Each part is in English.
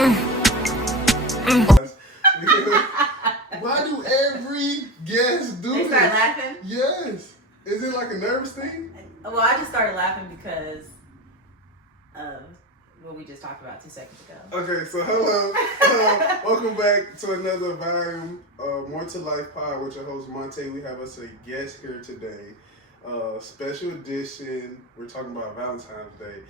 Why do every guest do They this? start laughing? Yes. Is it like a nervous thing? Well, I just started laughing because of what we just talked about 2 seconds ago. Okay, so hello. Welcome back to another volume of More to Life Pod with your host, Montà. We have us a guest here today. Special edition. We're talking about Valentine's Day.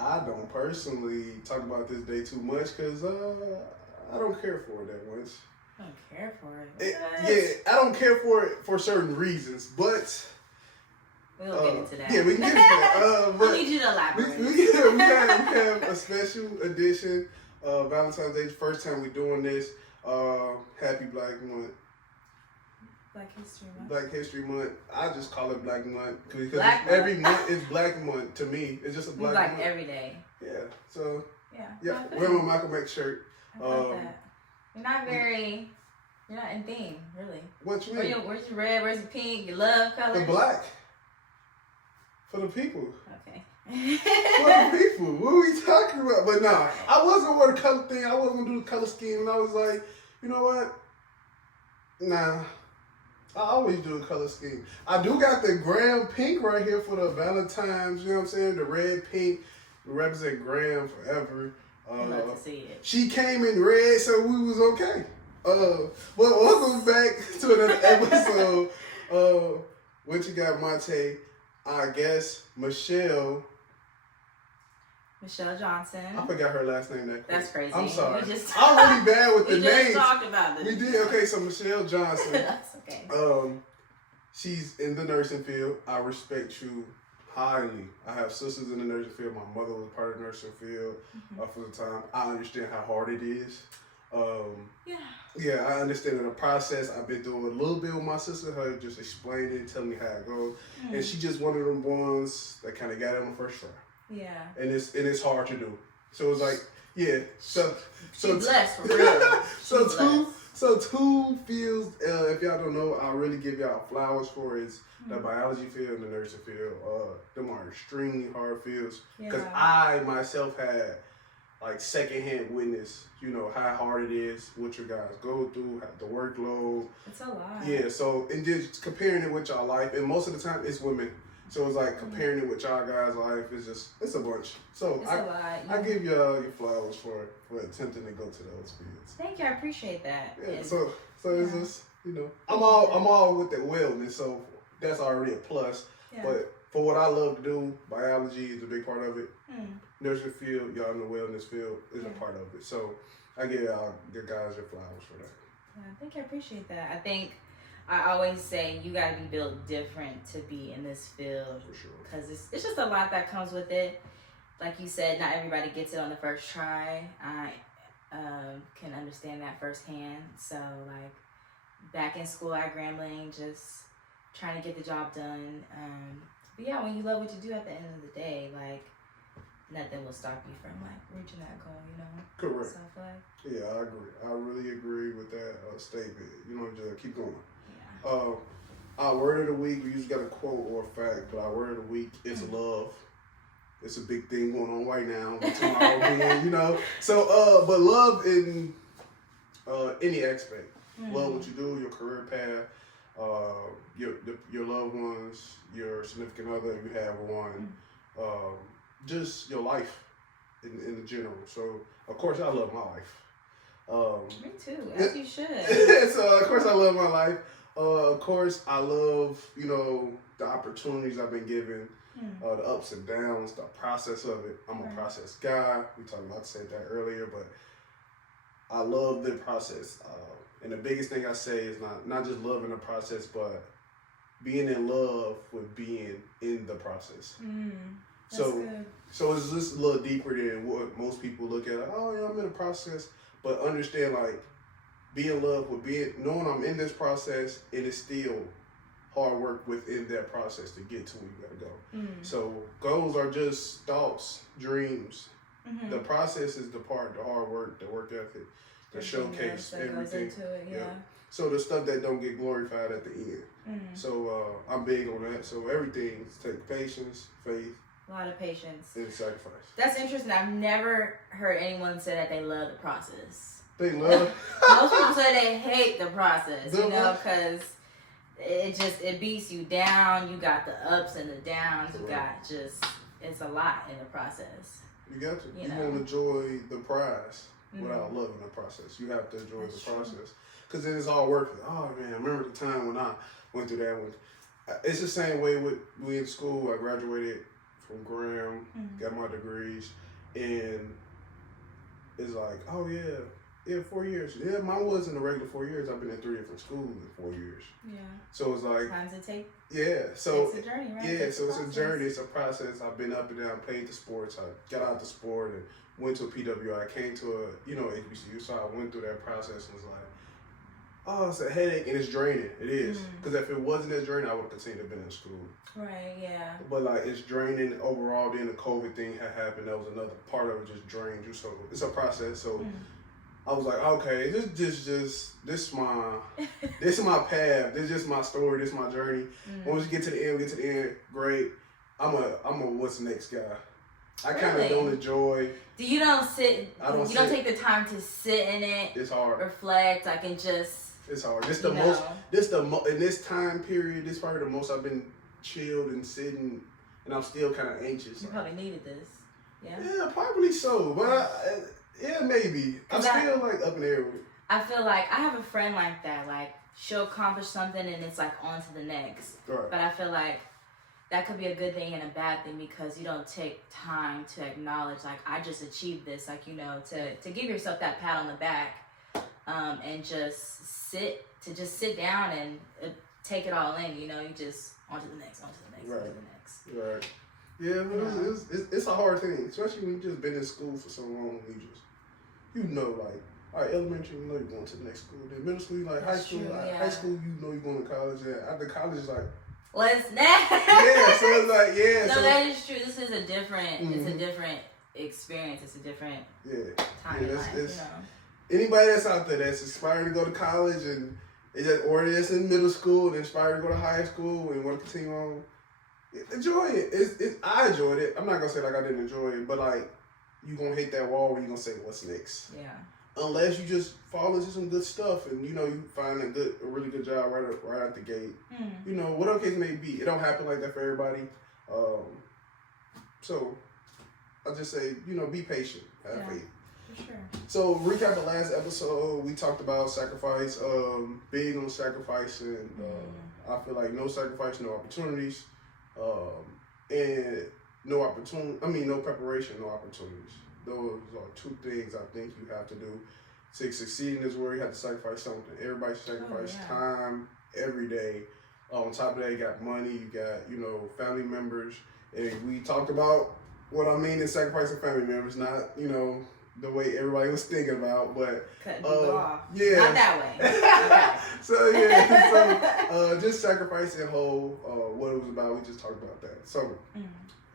I don't personally talk about this day too much because I don't care for it that much. I don't care for it. Yeah, I don't care for it for certain reasons, but... We'll get into that. Yeah, we can get into that. I need you to elaborate. We have a special edition of Valentine's Day. First time we're doing this. Happy Black Month. Black History Month. Black History Month. I just call it Black Month because Black every month is Black Month to me. It's just a Black month. every day. Yeah. So. Yeah. We're on Michael Mack shirt. I like that. You're not in theme, really. What you mean? Where's your red? Where's your pink? Your love colors? The black. For the people. Okay. For the people. What are we talking about? But nah, I wasn't gonna wear the color thing. I wasn't gonna do the color scheme. And I was like, you know what? Nah. I always do a color scheme. I do got the Graham pink right here for the Valentine's. You know what I'm saying? The red pink represent Graham forever. I'd love to see it. She came in red, so we was okay. Well, welcome back to another episode. What you got, Montà? I guess Michelle Johnson. I forgot her last name that quick. That's crazy. I'm sorry. I'm really bad with the names. We just talked about this. We did. Okay, so Michelle Johnson. That's okay. She's in the nursing field. I respect you highly. I have sisters in the nursing field. My mother was part of the nursing field for the time. I understand how hard it is. Yeah, I understand the process. I've been doing a little bit with my sister, her just explaining, telling me how it goes. And she just one of them ones that kind of got it on the first try. Yeah. And it's hard to do. So it's like, yeah. So blessed for real. So two fields, if y'all don't know, I'll really give y'all flowers for is the biology field and the nursing field. Them are extremely hard fields. Because I myself had like secondhand witness, you know, how hard it is, what you guys go through, the workload. It's a lot. Yeah, so, and just comparing it with y'all life, and most of the time it's women. So it's like comparing it with y'all guys' life, it's a bunch. So it's a lot. Yeah. I give y'all your flowers for attempting to go to those fields. Thank you, I appreciate that. Yeah, so it's just, you know, I'm all with the wellness, so that's already a plus. Yeah. But for what I love to do, biology is a big part of it. Nursing field, y'all in the wellness field is a part of it. So I give y'all your guys your flowers for that. Yeah, I think I appreciate that. I think I always say you got to be built different to be in this field. For sure. Because it's just a lot that comes with it. Like you said, not everybody gets it on the first try. I can understand that firsthand. So like back in school at Grambling, just trying to get the job done. But yeah, when you love what you do at the end of the day, like nothing will stop you from like reaching that goal, you know? Correct. So I feel like, yeah, I agree. I really agree with that statement. You know, just keep going. Yeah. Our word of the week, we usually got a quote or a fact, but our word of the week is love. It's a big thing going on right now between our men, you know? So, but love in any aspect. Love what you do, your career path, your loved ones, your significant other, if you have one, just your life in the general. So, of course, I love my life. Me too, as you should. So, of course, I love my life. Of course, I love, you know, the opportunities I've been given, the ups and downs, the process of it. I'm a process guy. We talked about said that earlier, but I love the process. And the biggest thing I say is not just loving the process, but being in love with being in the process. So it's just a little deeper than what most people look at. Like, oh yeah, I'm in a process, but understand like be in love with knowing I'm in this process, and it's still hard work within that process to get to where you gotta go. So goals are just thoughts, dreams. The process is the part, the hard work, the work ethic, the showcase, everything. Goes into it, yeah. So the stuff that don't get glorified at the end. So I'm big on that. So everything take patience, faith, A lot of patience. And sacrifice. That's interesting. I've never heard anyone say that they love the process. They love. Most people say they hate the process, you know, because it beats you down. You got the ups and the downs. You got it's a lot in the process. You got to. You know? won't enjoy the prize without loving the process. You have to enjoy the process. Because then it's all worth it. Oh, man, I remember the time when I went through that one. It's the same way with me in school. I graduated from Graham, got my degrees, and it's like, oh, yeah, 4 years. Yeah, mine wasn't a regular 4 years. I've been in 3 different schools in 4 years. Yeah. So it's like... Times it take... Yeah. So it's a journey, right? Yeah, so it's a journey. It's a process. I've been up and down, played the sports. I got out the sport and went to a PWI. Came to a, HBCU. So I went through that process and was like, oh, it's a headache and it's draining. It is. Because if it wasn't as draining, I would have continued to be in school. Right, yeah. But like it's draining overall. Then the COVID thing had happened. That was another part of it, just drained you. So it's a process. So I was like, okay, this my path. This is just my story. This is my journey. Once you get to the end, great. I'm a what's next guy. I kind of don't enjoy. You don't take the time to sit in it. It's hard. Reflect, like, and just. It's hard. In this time period, this probably the most I've been chilled and sitting, and I'm still kind of anxious. You probably needed this. Yeah. Yeah, probably so. But maybe. I'm still like up in the air with it. I feel like I have a friend like that. Like she'll accomplish something and it's like on to the next. Right. But I feel like that could be a good thing and a bad thing because you don't take time to acknowledge like I just achieved this. Like to give yourself that pat on the back. And just sit down and take it all in, you just on to the next, Right. Yeah, it's a hard thing, especially when you just been in school for so long. Like, all right, elementary, you're going to the next school. Then middle school, like high school, high school, you're going to college. And after college, like, what's next? Yeah, so it's like, yeah. No, that is true. This is a different, it's a different experience. It's a different time in life, Anybody that's out there that's aspiring to go to college or that's in middle school and inspired to go to high school and want to continue on, enjoy it. I enjoyed it. I'm not gonna say like I didn't enjoy it, but like you gonna hit that wall when you gonna say what's next. Yeah. Unless you just fall into some good stuff and you find a really good job right out the gate. Whatever case may be, it don't happen like that for everybody. So I just say be patient, have faith. Sure. So recap the last episode, we talked about sacrifice, big on sacrificing. I feel like no sacrifice, no opportunities, and no preparation, no opportunities. Those are 2 things I think you have to do to succeed in this world. You have to sacrifice something. Everybody sacrifice time every day. On top of that, you got money, you got family members, and we talked about what I mean in sacrificing family members, not the way everybody was thinking about, but cutting people off. Yeah, not that way. Okay. So just sacrificing whole what it was about. We just talked about that. So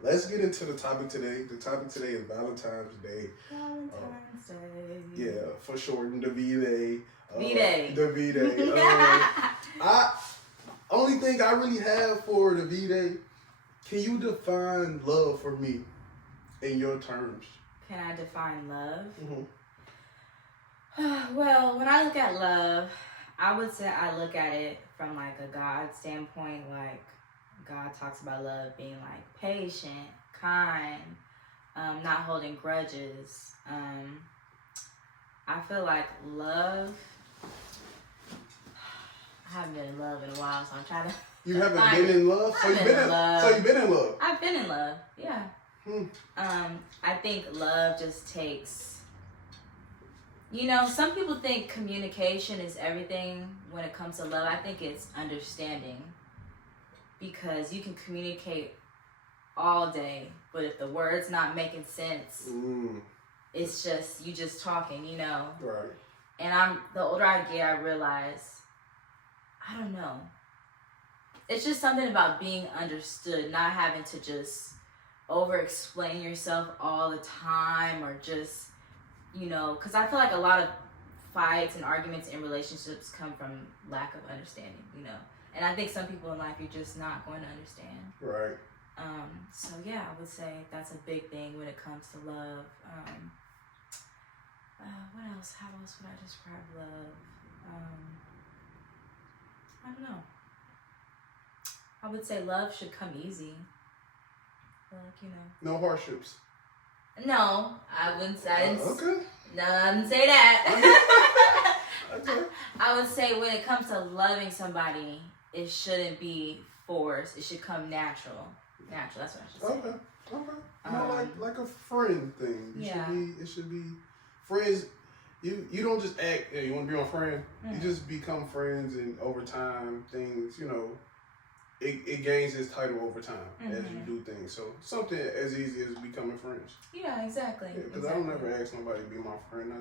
let's get into the topic today. The topic today is Valentine's Day. Valentine's Day. Yeah, for short, the V-Day. V-Day. The V-Day. Only thing I really have for the V-Day. Can you define love for me in your terms? Can I define love? Well, when I look at love, I would say I look at it from like a God standpoint. Like God talks about love being like patient, kind, not holding grudges. I feel like love. I haven't been in love in a while, so I'm trying to. You haven't been in love? So you've been in love? I've been in love, yeah. I think love just takes, some people think communication is everything when it comes to love. I think it's understanding because you can communicate all day, but if the word's not making sense, it's just, you just talking, Right. And the older I get, I realize, I don't know. It's just something about being understood, not having to just over-explain yourself all the time or just, because I feel like a lot of fights and arguments in relationships come from lack of understanding, And I think some people in life you're just not going to understand. Right. So yeah, I would say that's a big thing when it comes to love. What else? How else would I describe love? I don't know. I would say love should come easy. Like, No hardships. No, I wouldn't. I didn't. Okay. No, I didn't say that. Okay. I would say when it comes to loving somebody, it shouldn't be forced. It should come natural. Natural. That's what I should say. Okay. More like a friend thing. Yeah. It should be friends. You don't just act. Hey, you want to be my friend? You just become friends, and over time, things it gains its title over time as you do things. So something as easy as becoming friends. Yeah, exactly. Because I don't ever ask nobody to be my friend.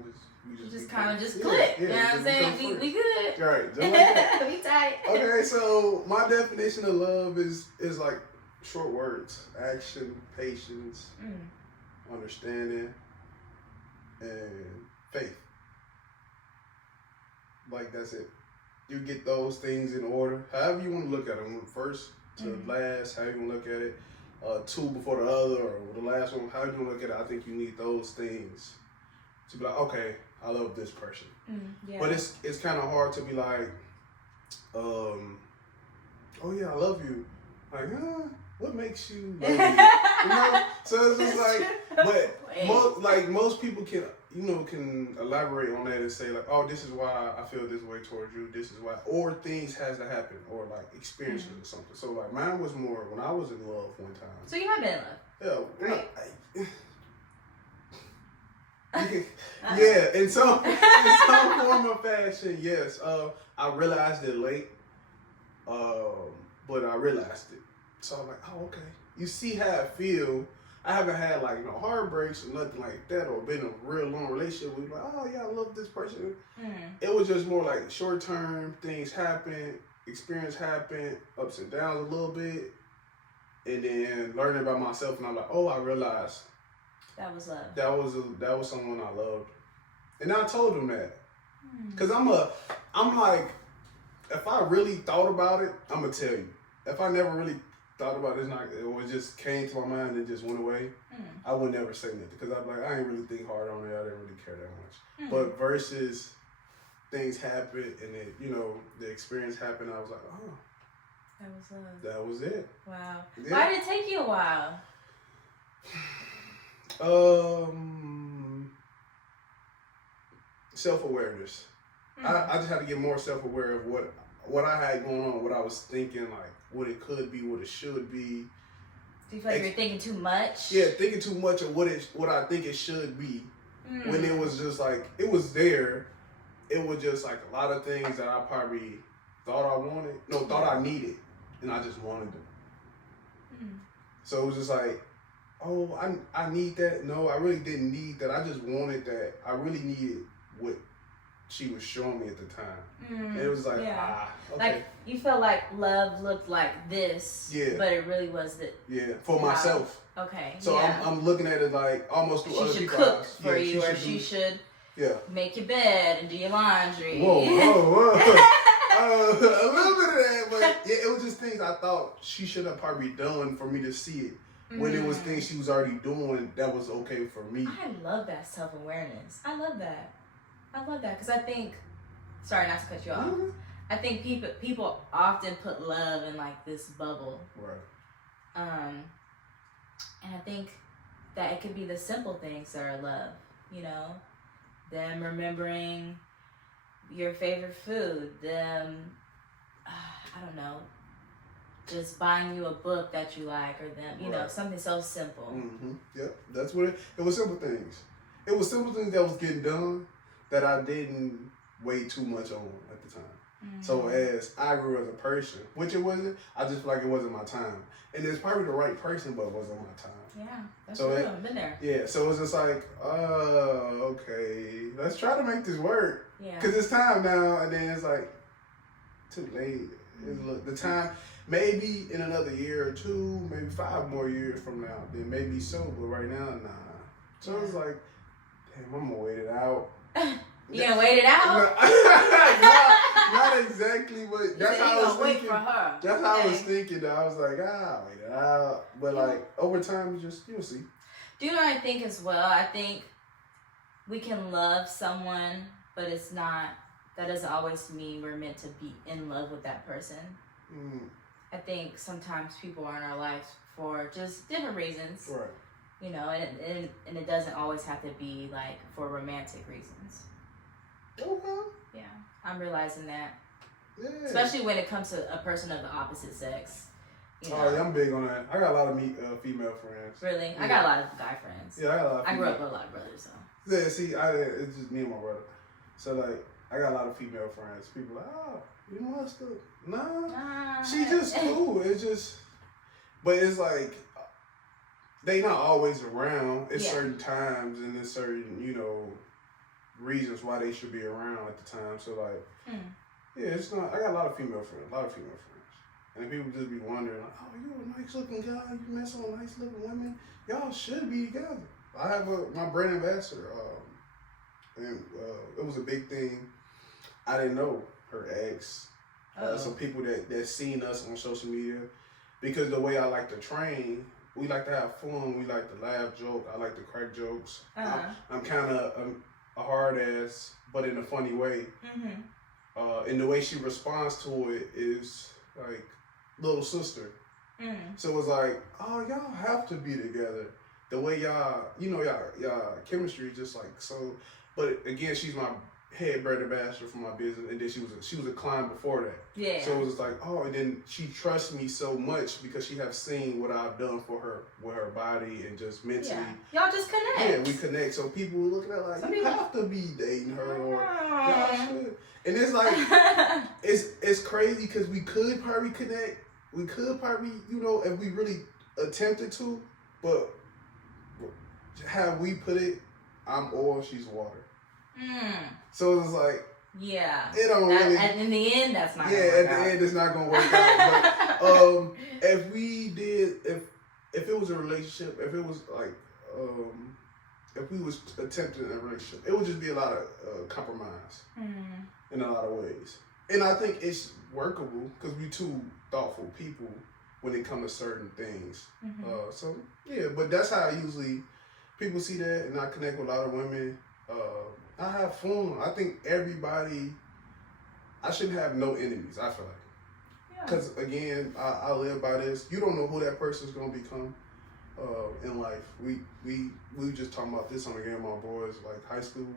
We just kind of click. Yeah, you know what I'm saying? We good. Right. Just like that. We tight. Okay, so my definition of love is like short words: action, patience, understanding, and faith. Like, that's it. You get those things in order. However you want to look at them, first to last, however you want to look at it, two before the other, or the last one, however you want to look at it, I think you need those things to be like, okay, I love this person. Yeah. But it's kind of hard to be like, oh yeah, I love you. Like, what makes you love me? So it's just like, but most people can elaborate on that and say like, oh, this is why I feel this way towards you. This is why, or things has to happen, or like experiences or something. So like mine was more when I was in love one time. So you have been in love. Yeah. Right. Yeah, in some form or fashion, yes. I realized it late, but I realized it. So I'm like, oh, okay. You see how I feel. I haven't had like heartbreaks or nothing like that, or been in a real long relationship with like, oh yeah, I love this person. It was just more like short term things happen, experience happen, ups and downs a little bit, and then learning about myself, and I'm like, oh, I realized that was love. That was someone I loved, and I told him that, cause I'm like, if I really thought about it, I'm gonna tell you. If I never really thought about it, it just came to my mind and just went away, I would never say nothing, because I'm like, I didn't really think hard on it. I didn't really care that much. But versus things happen and then the experience happened, I was like, oh, that was love. That was it. Wow. Yeah. Why did it take you a while? Self-awareness. I just had to get more self-aware of what I had going on, what I was thinking, like what it could be, what it should be. Do you feel like you're thinking too much? Yeah, thinking too much of what I think it should be. When it was just like, it was there. It was just like a lot of things that I probably thought I needed, and I just wanted them. So it was just like, oh, I need that. No, I really didn't need that. I just wanted that. I really needed what she was showing me at the time. And it was like, okay. Like, you felt like love looked like this, but it really was that. Yeah, for myself. Okay. So I'm looking at it like almost through other people's eyes. She should cook for you, or she should make your bed and do your laundry. Whoa. A little bit of that, but it was just things I thought she should have probably done for me to see it. When it was things she was already doing that was okay for me. I love that self-awareness. I love that because I think, sorry not to cut you off, I think people often put love in like this bubble. Right. And I think that it could be the simple things that are love, them remembering your favorite food, them, I don't know, just buying you a book that you like, or them, something so simple. Yep, that's what it was. Simple things. It was simple things that was getting done that I didn't weigh too much on at the time. So as I grew as a person, which it wasn't, I just feel like it wasn't my time. And it's probably the right person, but it wasn't my time. Yeah, that's real. I've been there. Yeah, so it was just like, okay, let's try to make this work. Yeah. Because it's time now, and then it's like, too late. The time, maybe in another year or two, maybe 5 more years from now, then maybe so, but right now, nah. So it's like, damn, I'm gonna wait it out. You gonna wait it out? Not exactly, but that's how I was thinking. For her. That's how I was thinking. Though. I was like, wait it out. But like over time, you'll see. Do you know what I think as well? I think we can love someone, but it's not. That doesn't always mean we're meant to be in love with that person. Mm. I think sometimes people are in our lives for just different reasons. Right. You know, and it doesn't always have to be like for romantic reasons. Okay. Yeah, I'm realizing that. Yeah. Especially when it comes to a person of the opposite sex. You know? Oh, yeah, I'm big on that. I got a lot of female friends. Really? Yeah. I got a lot of guy friends. Yeah, I got a lot of I grew up with a lot of brothers, so. Yeah, see, it's just me and my brother. So, like, I got a lot of female friends. People like, you must have. Nah. She just cool. It's just, but it's like, they not always around. It's certain times and there's certain, reasons why they should be around at the time. So, like, yeah, it's not, I got a lot of female friends. And people just be wondering, like, oh, you're a nice looking guy. You met some nice looking women. Y'all should be together. I have my brand ambassador, and it was a big thing. I didn't know her ex. Some people that seen us on social media, because the way I like to train, we like to have fun. We like to laugh, joke. I like to crack jokes. I'm kind of a hard ass, but in a funny way. Mm-hmm. And the way she responds to it is like little sister. So it's like, oh, y'all have to be together. The way y'all chemistry is just like so. But again, she's my head brand ambassador for my business, and then she was a client before that. Yeah. So it was like, oh, and then she trusts me so much because she have seen what I've done for her with her body and just mentally. Yeah. Y'all just connect. Yeah, we connect. So people look at her like, you have to be dating her, or y'all should. And it's like, it's crazy because we could probably connect. We could probably, if we really attempted to, but how we put it, I'm oil, she's water. So it's like, it don't really. And in the end, that's not. Yeah, at the end, it's not gonna work out. But if we did, if it was a relationship, if it was like, if we was attempting a relationship, it would just be a lot of compromise in a lot of ways. And I think it's workable because we two thoughtful people when it comes to certain things. So yeah, but that's how people see that, and I connect with a lot of women. I have fun. I think I shouldn't have no enemies, I feel like. Because again, I live by this. You don't know who that person's going to become in life. We just talking about this on the Game of My Boys, like high school.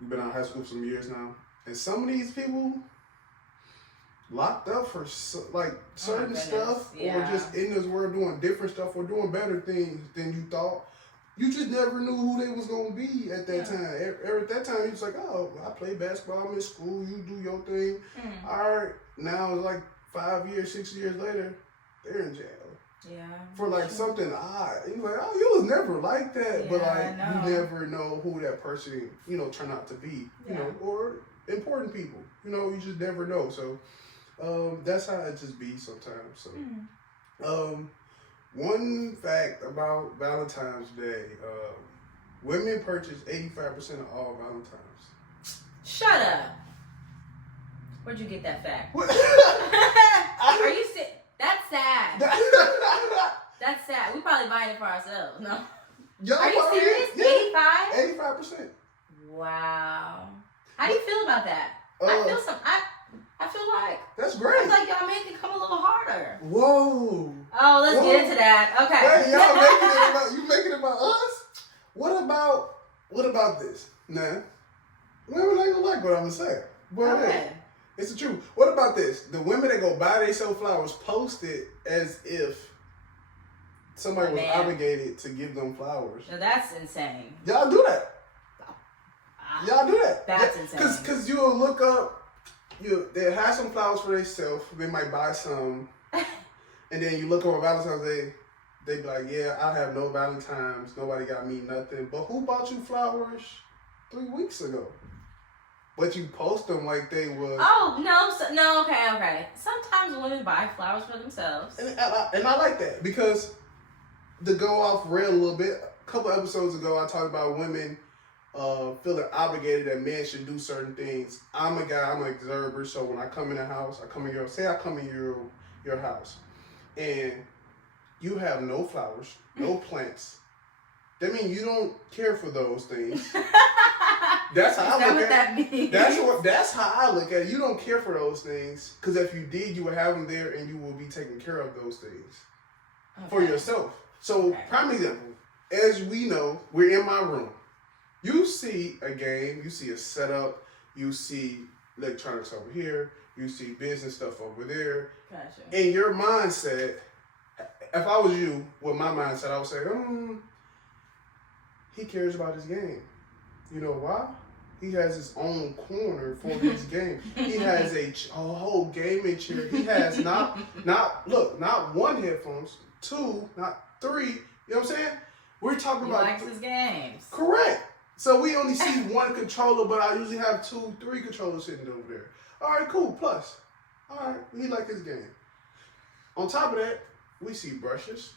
We've been out of high school for some years now. And some of these people locked up for certain stuff, or just in this world doing different stuff or doing better things than you thought. You just never knew who they was going to be at that time. At that time, you was like, oh, I play basketball, I'm in school, you do your thing. All right, now it's like 5 years, 6 years later, they're in jail. Yeah. For like something odd. You're like, oh, you was never like that. But like, you never know who that person, turn out to be, or important people. You just never know. So that's how it just be sometimes. So, one fact about Valentine's Day, women purchase 85% of all Valentines. Shut up. Where'd you get that fact? Are you sick? That's sad. That's sad. We probably buying it for ourselves. No. Are you serious? 85? 85%. Wow. How do you feel about that? I feel like that's great. I feel like y'all make it come a little harder. Whoa. Oh, let's get into that. Okay. Hey, y'all making it about us? What about this? Nah. Women ain't gonna like what I'm gonna say. But hey, it's the truth. What about this? The women that go buy themselves flowers post it as if somebody was obligated to give them flowers. Now that's insane. Y'all do that. Y'all do that. That's insane. Because you'll look up, they'll have some flowers for themselves. They might buy some. And then you look over Valentine's Day, they be like, yeah, I have no Valentines. Nobody got me nothing. But who bought you flowers 3 weeks ago? But you post them like they was. Oh, no, okay. Sometimes women buy flowers for themselves. And I like that because to go off rail a little bit, a couple episodes ago, I talked about women feeling obligated that men should do certain things. I'm a guy, I'm an observer, so when I come in the house, I come in your house, and you have no flowers, no plants. That means you don't care for those things. That's how I look at it. That's how I look at it. You don't care for those things, because if you did, you would have them there and you will be taking care of those things for yourself. So, prime example, as we know, we're in my room. You see a game, you see a setup, you see electronics over here, you see business stuff over there. Gotcha. In your mindset, if I was you, with my mindset, I would say, he cares about his game. You know why? He has his own corner for his game. He has a whole gaming chair. He has not one headphones, two, not three. You know what I'm saying? We're talking about. He likes his games. Correct. So we only see one controller, but I usually have 2, 3 controllers sitting over there. All right, cool. Plus, all right, he like his game. On top of that, we see brushes.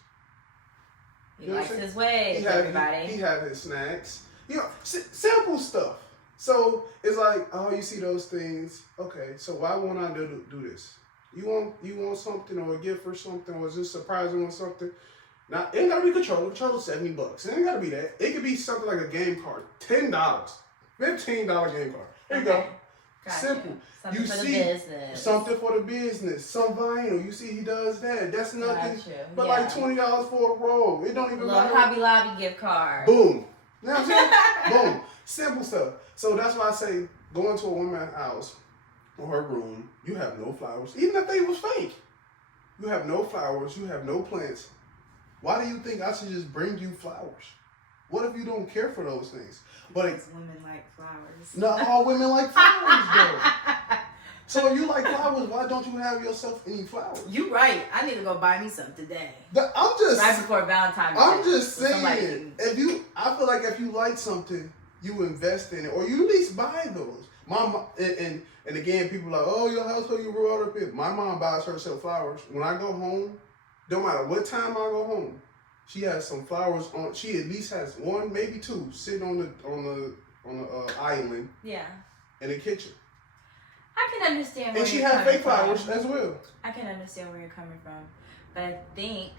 He likes his ways, everybody. He have his snacks. You know, simple stuff. So it's like, oh, you see those things. Okay, so why won't I do this? You want something or a gift or something, or just surprising with something? Now, it ain't gotta be controller. Controller's $70. It ain't gotta be that. It could be something like a game card, $10, $15 game card. There you go. Gotcha. Simple. Something you for see the business. something for the business. Some vinyl. You see he does that. That's nothing but like $20 for a roll. It don't even matter. Hobby Lobby gift card. Boom. You know what I'm saying? Boom. Simple stuff. So that's why I say go into a woman's house or her room. You have no flowers, even if they was fake. You have no flowers. You have no plants. Why do you think I should just bring you flowers? What if you don't care for those things? Because women like flowers. Not all women like flowers, though. So if you like flowers, why don't you have yourself any flowers? You right. I need to go buy me some today. I'm just right before Valentine. I'm just saying. I feel like if you like something, you invest in it, or you at least buy those. Mom and again, people are like, oh, your household you grew up in. My mom buys herself flowers. When I go home, don't matter what time I go home, she has some flowers on. She at least has one, maybe two, sitting on the island. Yeah. In the kitchen. I can understand where and she has fake flowers as well. I can understand where you're coming from, but I think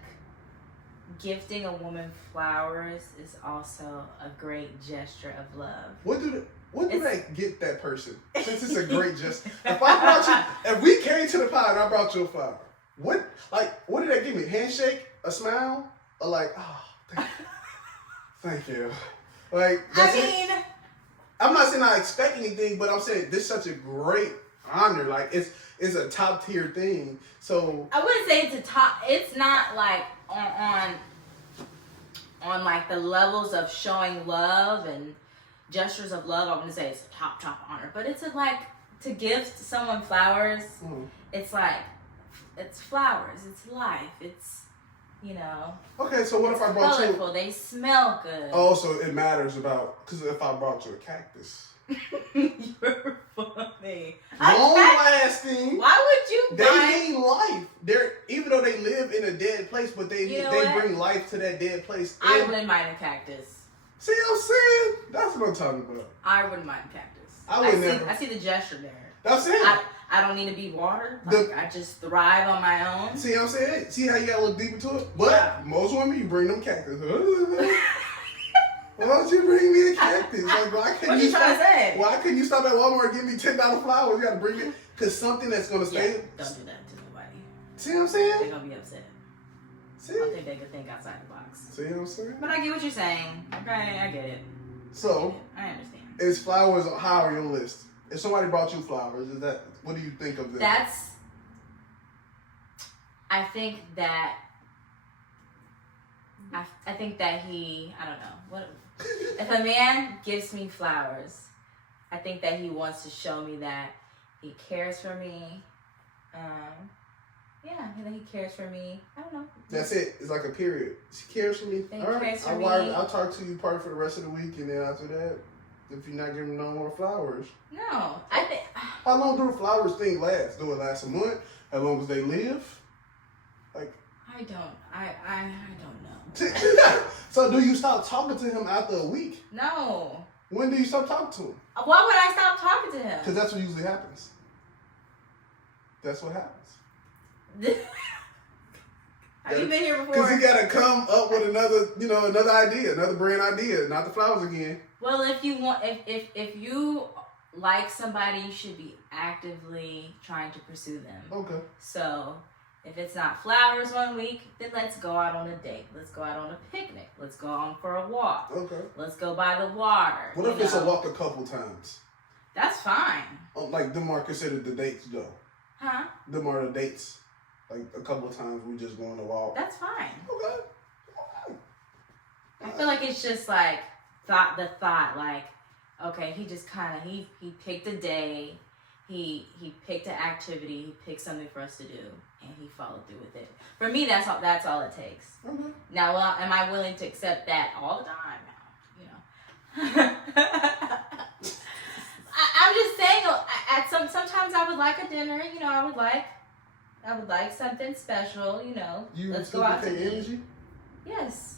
gifting a woman flowers is also a great gesture of love. What do they get that person? Since it's a great gesture. If we came to the pod and I brought you a flower, what did they give me? Handshake, a smile, or like, oh, thank you. Like, I'm not saying I expect anything, but I'm saying this is such a great honor. Like, it's a top tier thing. So I wouldn't say it's a top. It's not like on like the levels of showing love and gestures of love. I wouldn't say it's a top honor, but it's to give someone flowers. It's like it's flowers. It's life. It's Okay, so what if I brought colorful, you? They smell good. Oh, so it matters because if I brought you a cactus. You're funny. Long lasting. Why would you? They mean life. Even though they live in a dead place, but they bring life to that dead place. I wouldn't mind a cactus. See what I'm saying? That's what I'm talking about. I wouldn't mind a cactus. I see the gesture there. That's it. I don't need to be watered. I just thrive on my own. See what I'm saying? See how you gotta look deep into it? But most women, you bring them cactus. Why don't you bring me a cactus? Like, why couldn't you trying to say? Why couldn't you stop at Walmart and give me $10 flowers? You gotta bring it because something that's gonna stay. Don't do that to nobody. See what I'm saying? They're gonna be upset. See? I don't think they could think outside the box. See what I'm saying? But I get what you're saying. Okay, I get it. So I understand. Is flowers high on your list? If somebody brought you flowers, what do you think of that? I think that I don't know. What if a man gives me flowers, I think that he wants to show me that he cares for me. He cares for me. I don't know. That's it. It's like a period. He cares for me. All right. I'll talk to you part for the rest of the week, and then after that, if you're not giving no more flowers. No, I think. How long do the flowers thing last? Do it last a month? How long as they live? Like. I don't know. So do you stop talking to him after a week? No. When do you stop talking to him? Why would I stop talking to him? Because that's what usually happens. That's what happens. Have you been here before? Because he got to come up with another idea, another brand idea, not the flowers again. Well, if you like somebody, you should be actively trying to pursue them. Okay. So, if it's not flowers one week, then let's go out on a date. Let's go out on a picnic. Let's go on for a walk. Okay. Let's go by the water. What if it's a walk a couple times? That's fine. Like, them are considered the dates, though. Huh? Them are the dates. Like, a couple of times we just go on a walk. That's fine. Okay. I feel like it's just like the thought, like, okay, he just kind of, he picked a day, he picked an activity, he picked something for us to do, and he followed through with it. For me, that's all it takes. Okay. Now, well, am I willing to accept that all the time? No, you know. I'm just saying, sometimes I would like a dinner, you know, I would like something special, you know. Let's go out to eat. Energy? Yes.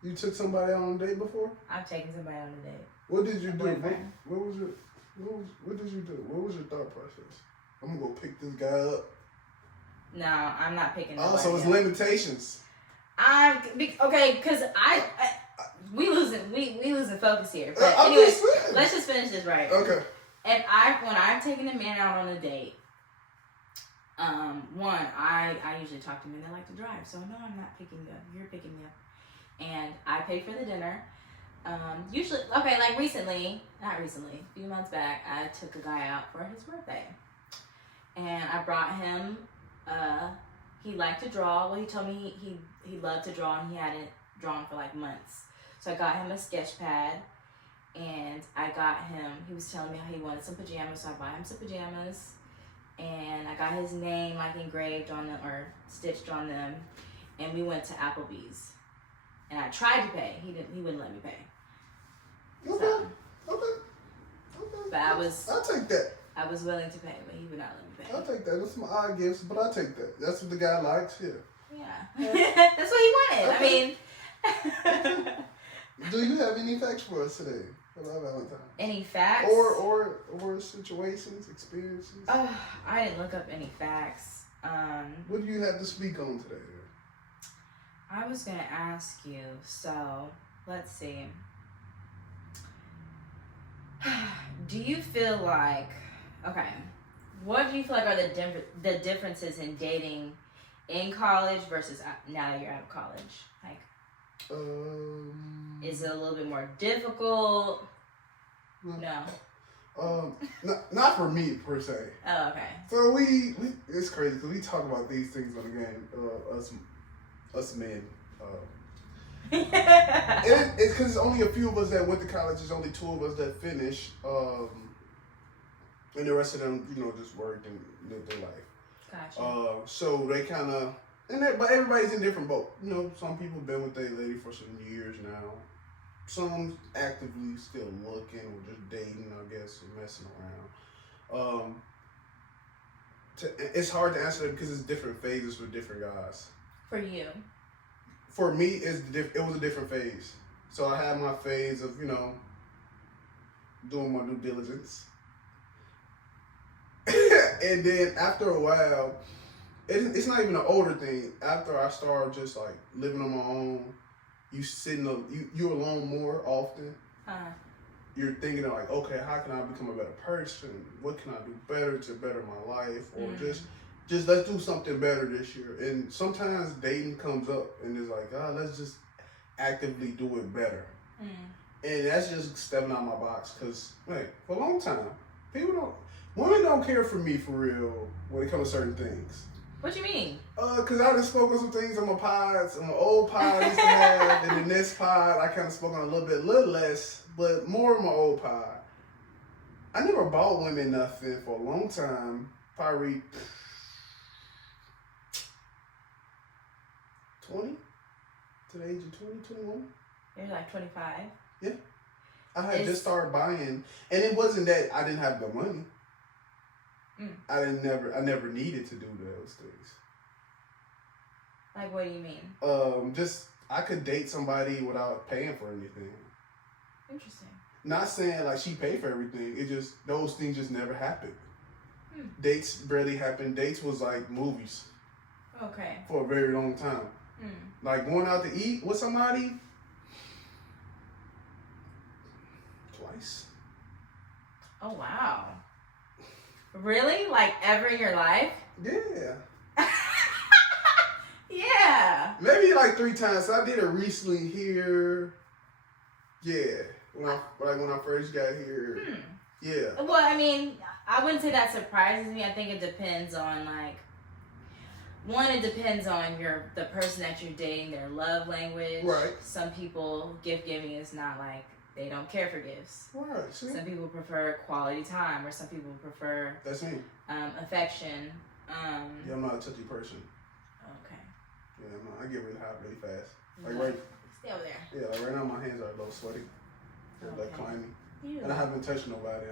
You took somebody out on a date before? I've taken somebody on a date. What did you do? Boyfriend. What did you do? What was your thought process? I'm gonna go pick this guy up. No, I'm not picking. Oh, so it's limitations. Okay, because we losing focus here. But anyway, let's just finish this right. Okay. When I'm taking a man out on a date, I usually talk to men that like to drive, so no, I'm not picking you up. You're picking me up. And I pay for the dinner. Usually, okay, like not recently, a few months back, I took a guy out for his birthday. And I brought him, he liked to draw. Well, he told me he loved to draw and he hadn't drawn for like months. So I got him a sketch pad and he was telling me how he wanted some pajamas, so I bought him some pajamas. And I got his name like engraved on them or stitched on them. And we went to Applebee's. And I tried to pay. He wouldn't let me pay. Okay. So, Okay. but I'll take that. I was willing to pay, but he would not let me pay. I'll take that. That's my odd gifts, but I'll take that. That's what the guy likes. Yeah. That's what he wanted. Okay. I mean. Do you have any facts for us today about Valentine? Any facts? Or situations, experiences? I didn't look up any facts. What do you have to speak on today? I was gonna ask you. So let's see. Do you feel like, okay, what do you feel like are the differences in dating in college versus now that you're out of college? Like, is it a little bit more difficult? No. Not for me per se. Oh, okay. So we it's crazy because we talk about these things on the game. Us men. It's because it's only a few of us that went to college. There's only 2 of us that finished, and the rest of them, just worked and lived their life. Gotcha. So they kind of, but everybody's in different boat. Some people been with their lady for some years now. Some actively still looking or just dating, I guess, or messing around. It's hard to answer that because it's different phases for different guys. For you. For me, it was a different phase. So I had my phase of, doing my due diligence. And then after a while, it's not even an older thing. After I started just like living on my own, you're alone more often. You're thinking of like, okay, how can I become a better person? What can I do better to better my life? Or just let's do something better this year. And sometimes dating comes up and it's like, let's just actively do it better. And that's just stepping out my box because, for a long time, women don't care for me for real when it comes to certain things. What you mean? Because I just spoke on some things on my pods, on my old pod I used to have, and in this pod I kind of spoke on a little less, but more on my old pod. I never bought women nothing for a long time, probably 20, to the age of 20, 21. You're like 25. Yeah. I had just started buying, and it wasn't that I didn't have the money. I never needed to do those things. Like, what do you mean? Just I could date somebody without paying for anything. Interesting. Not saying like she paid for everything. It just those things just never happened. Dates barely happened. Dates was like movies. Okay. For a very long time. Like going out to eat with somebody. Twice. Oh wow. Really? Like ever in your life? Yeah. Yeah. Maybe like 3 times. I did it recently here. Yeah. When I first got here. Yeah. Well, I mean, I wouldn't say that surprises me. I think it depends on like one, it depends on the person that you're dating, their love language. Right. Some people gift giving is not like they don't care for gifts. Right. See? Some people prefer quality time, or some people prefer That's me. Affection. Yeah, I'm not a touchy person. Okay. Yeah, I get really hot really fast. Like Stay over there. Yeah, like right now my hands are a little sweaty. They're like clammy. Ew. And I haven't touched nobody.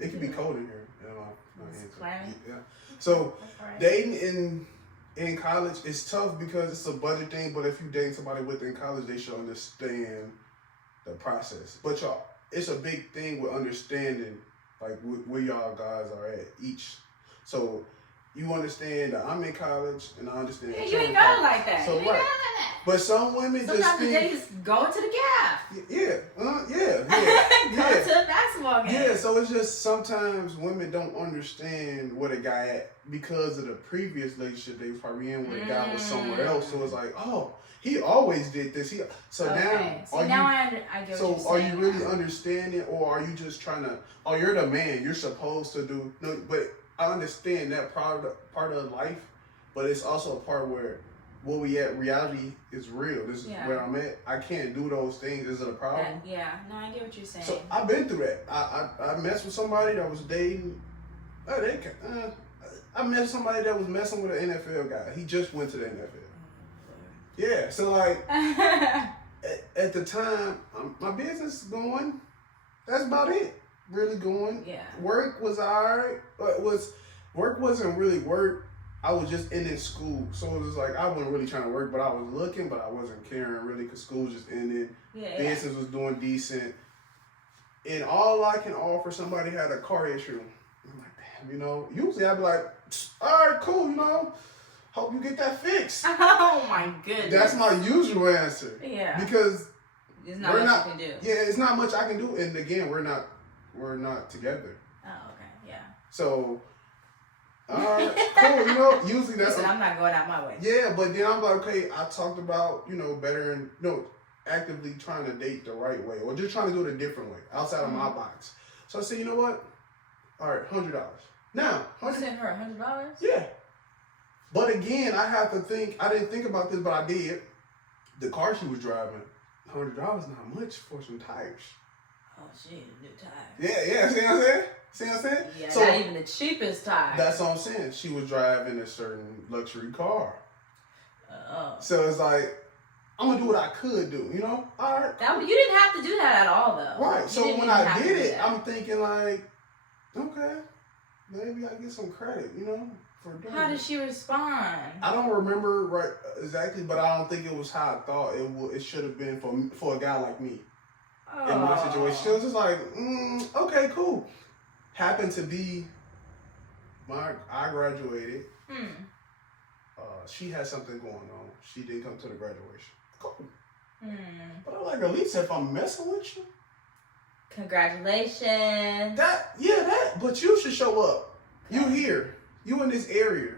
It can be cold in here. You know, my hands. Clammy? Yeah. So Right. dating in college is tough because it's a budget thing. But if you date somebody within college, they should understand the process. But y'all, it's a big thing with understanding like where y'all guys are at each. So you understand that I'm in college, and I understand. Yeah, you ain't got it like that. So you ain't got it like that. But some women Sometimes just think. the day is going to the gap. Yeah. Go to a basketball game. Yeah, so it's just sometimes women don't understand where the guy at because of the previous relationship they was probably in where the guy was somewhere else. So it's like, oh, he always did this. So okay. now, so now I get what you're saying. So are you really understanding, or are you just trying to? Oh, you're the man. You're supposed to do. No, but I understand that part of life, but it's also a part where we at reality is real. This is where I'm at. I can't do those things. Is it a problem? No, I get what you're saying. So I've been through that. I messed with somebody that was dating. I met somebody that was messing with an NFL guy. He just went to the NFL. Yeah, so like at the time, my business is going. That's about it. Really going. Yeah. Work was alright. Work wasn't really work. I was just ending school, so it was like I wasn't really trying to work, but I was looking, but I wasn't caring really because school just ended. Business was doing decent, and all I can offer somebody had a car issue. I'm like, damn, usually I'd be like, all right, cool, hope you get that fixed. Oh my goodness. That's my usual answer. Yeah. Because there's not much you can do. Yeah, it's not much I can do, and again, we're not together. Oh, okay, yeah. So. Cool, usually that's... Listen, I'm not going out my way. Yeah, but then I'm like, okay, I talked about, better and, actively trying to date the right way, or just trying to do it a different way, outside of my box. So I said, you know what? All right, $100. Now, You sent her $100? Yeah. But again, I have to think, I didn't think about this, but I did. The car she was driving, $100 not much for some tires. Oh, she needed new tires. Yeah, see what I'm saying? See what I'm saying? Yeah, so, not even the cheapest tire. That's what I'm saying. She was driving a certain luxury car. Oh. So it's like, I'm going to do what I could do, All right. You didn't have to do that at all, though. Right. So when I did it, I'm thinking like, okay, maybe I get some credit, for doing How did she respond? I don't remember right exactly, but I don't think it was how I thought it should have been for a guy like me. In my situation. She was just like, okay, cool. Happened to be I graduated. She had something going on. She didn't come to the graduation. Cool. But I'm like, at least if I'm messing with you. Congratulations. But you should show up. Okay. You here. You in this area.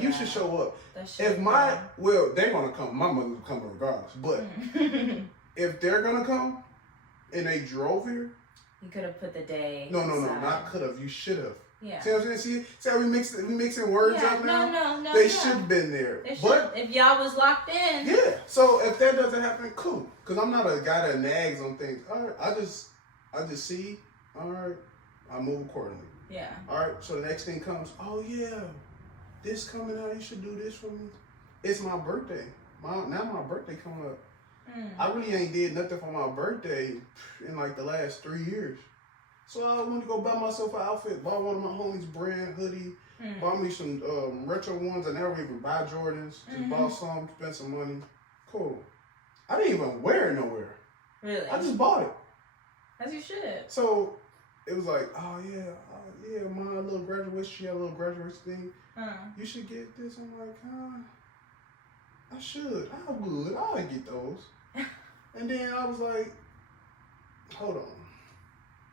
You should show up. If they're gonna come. My mother will come regardless. But if they're gonna come and they drove here. You could have put the day. No, not could have. You should have. Yeah. See what I'm saying? See how we mixing words up now? No. They should have been there. But if y'all was locked in. Yeah. So if that doesn't happen, cool. Because I'm not a guy that nags on things. All right. I just see. All right. I move accordingly. Yeah. All right. So the next thing comes. Oh yeah, this coming out. You should do this for me. It's my birthday. Now my birthday coming up. I really ain't did nothing for my birthday in like the last 3 years. So I went to go buy myself an outfit, bought one of my homies brand hoodie, bought me some retro ones. I never even buy Jordans. Just bought some, spent some money. Cool. I didn't even wear it nowhere. Really? I just bought it. As you should. So it was like, oh yeah, my little graduation, she had a little graduation thing. You should get this. I'm like, I should. I would. I'll get those. And then I was like, hold on.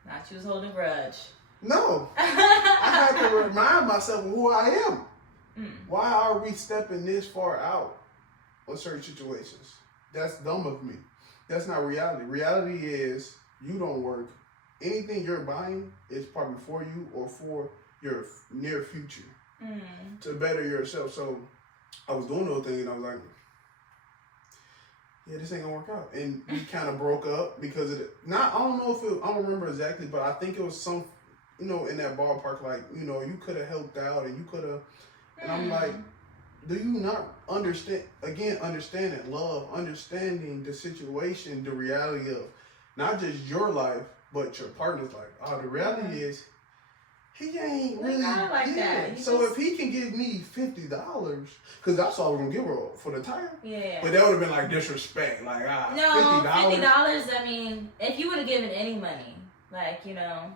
Not you was holding a grudge. No. I had to remind myself of who I am. Why are we stepping this far out on certain situations? That's dumb of me. That's not reality. Reality is you don't work. Anything you're buying is probably for you or for your near future to better yourself. So I was doing those things and I was like, yeah, this ain't gonna work out. And we kind of broke up because of it. I don't know if I don't remember exactly, but I think it was some, in that ballpark, like, you could have helped out and you could have. And I'm like, do you not understand, again, understanding love, understanding the situation, the reality of not just your life, but your partner's life. The reality is, he ain't really like that. So if he can give me $50, because that's all we're gonna give her for the tire. Yeah. But that would have been like disrespect. Like no, $50. I mean, if you would have given any money, like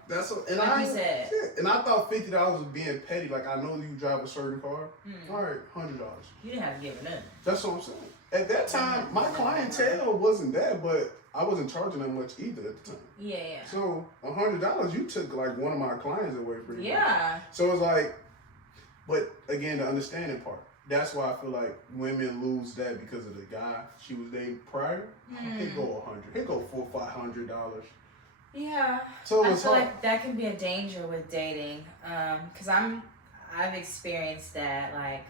That's what, and like you said. And I thought $50 was being petty. Like I know you drive a certain car. All right, $100. You didn't have to give it nothing. That's what I'm saying. At that time, my clientele wasn't that, but I wasn't charging that much either at the time. Yeah. So $100, you took like one of my clients away pretty much. Yeah. So it's like, but again, the understanding part. That's why I feel like women lose that because of the guy she was dating prior. He'd go $100. He'd go $400-$500. Yeah. So I it's feel hard. like that can be a danger with dating, because I've experienced that. Like,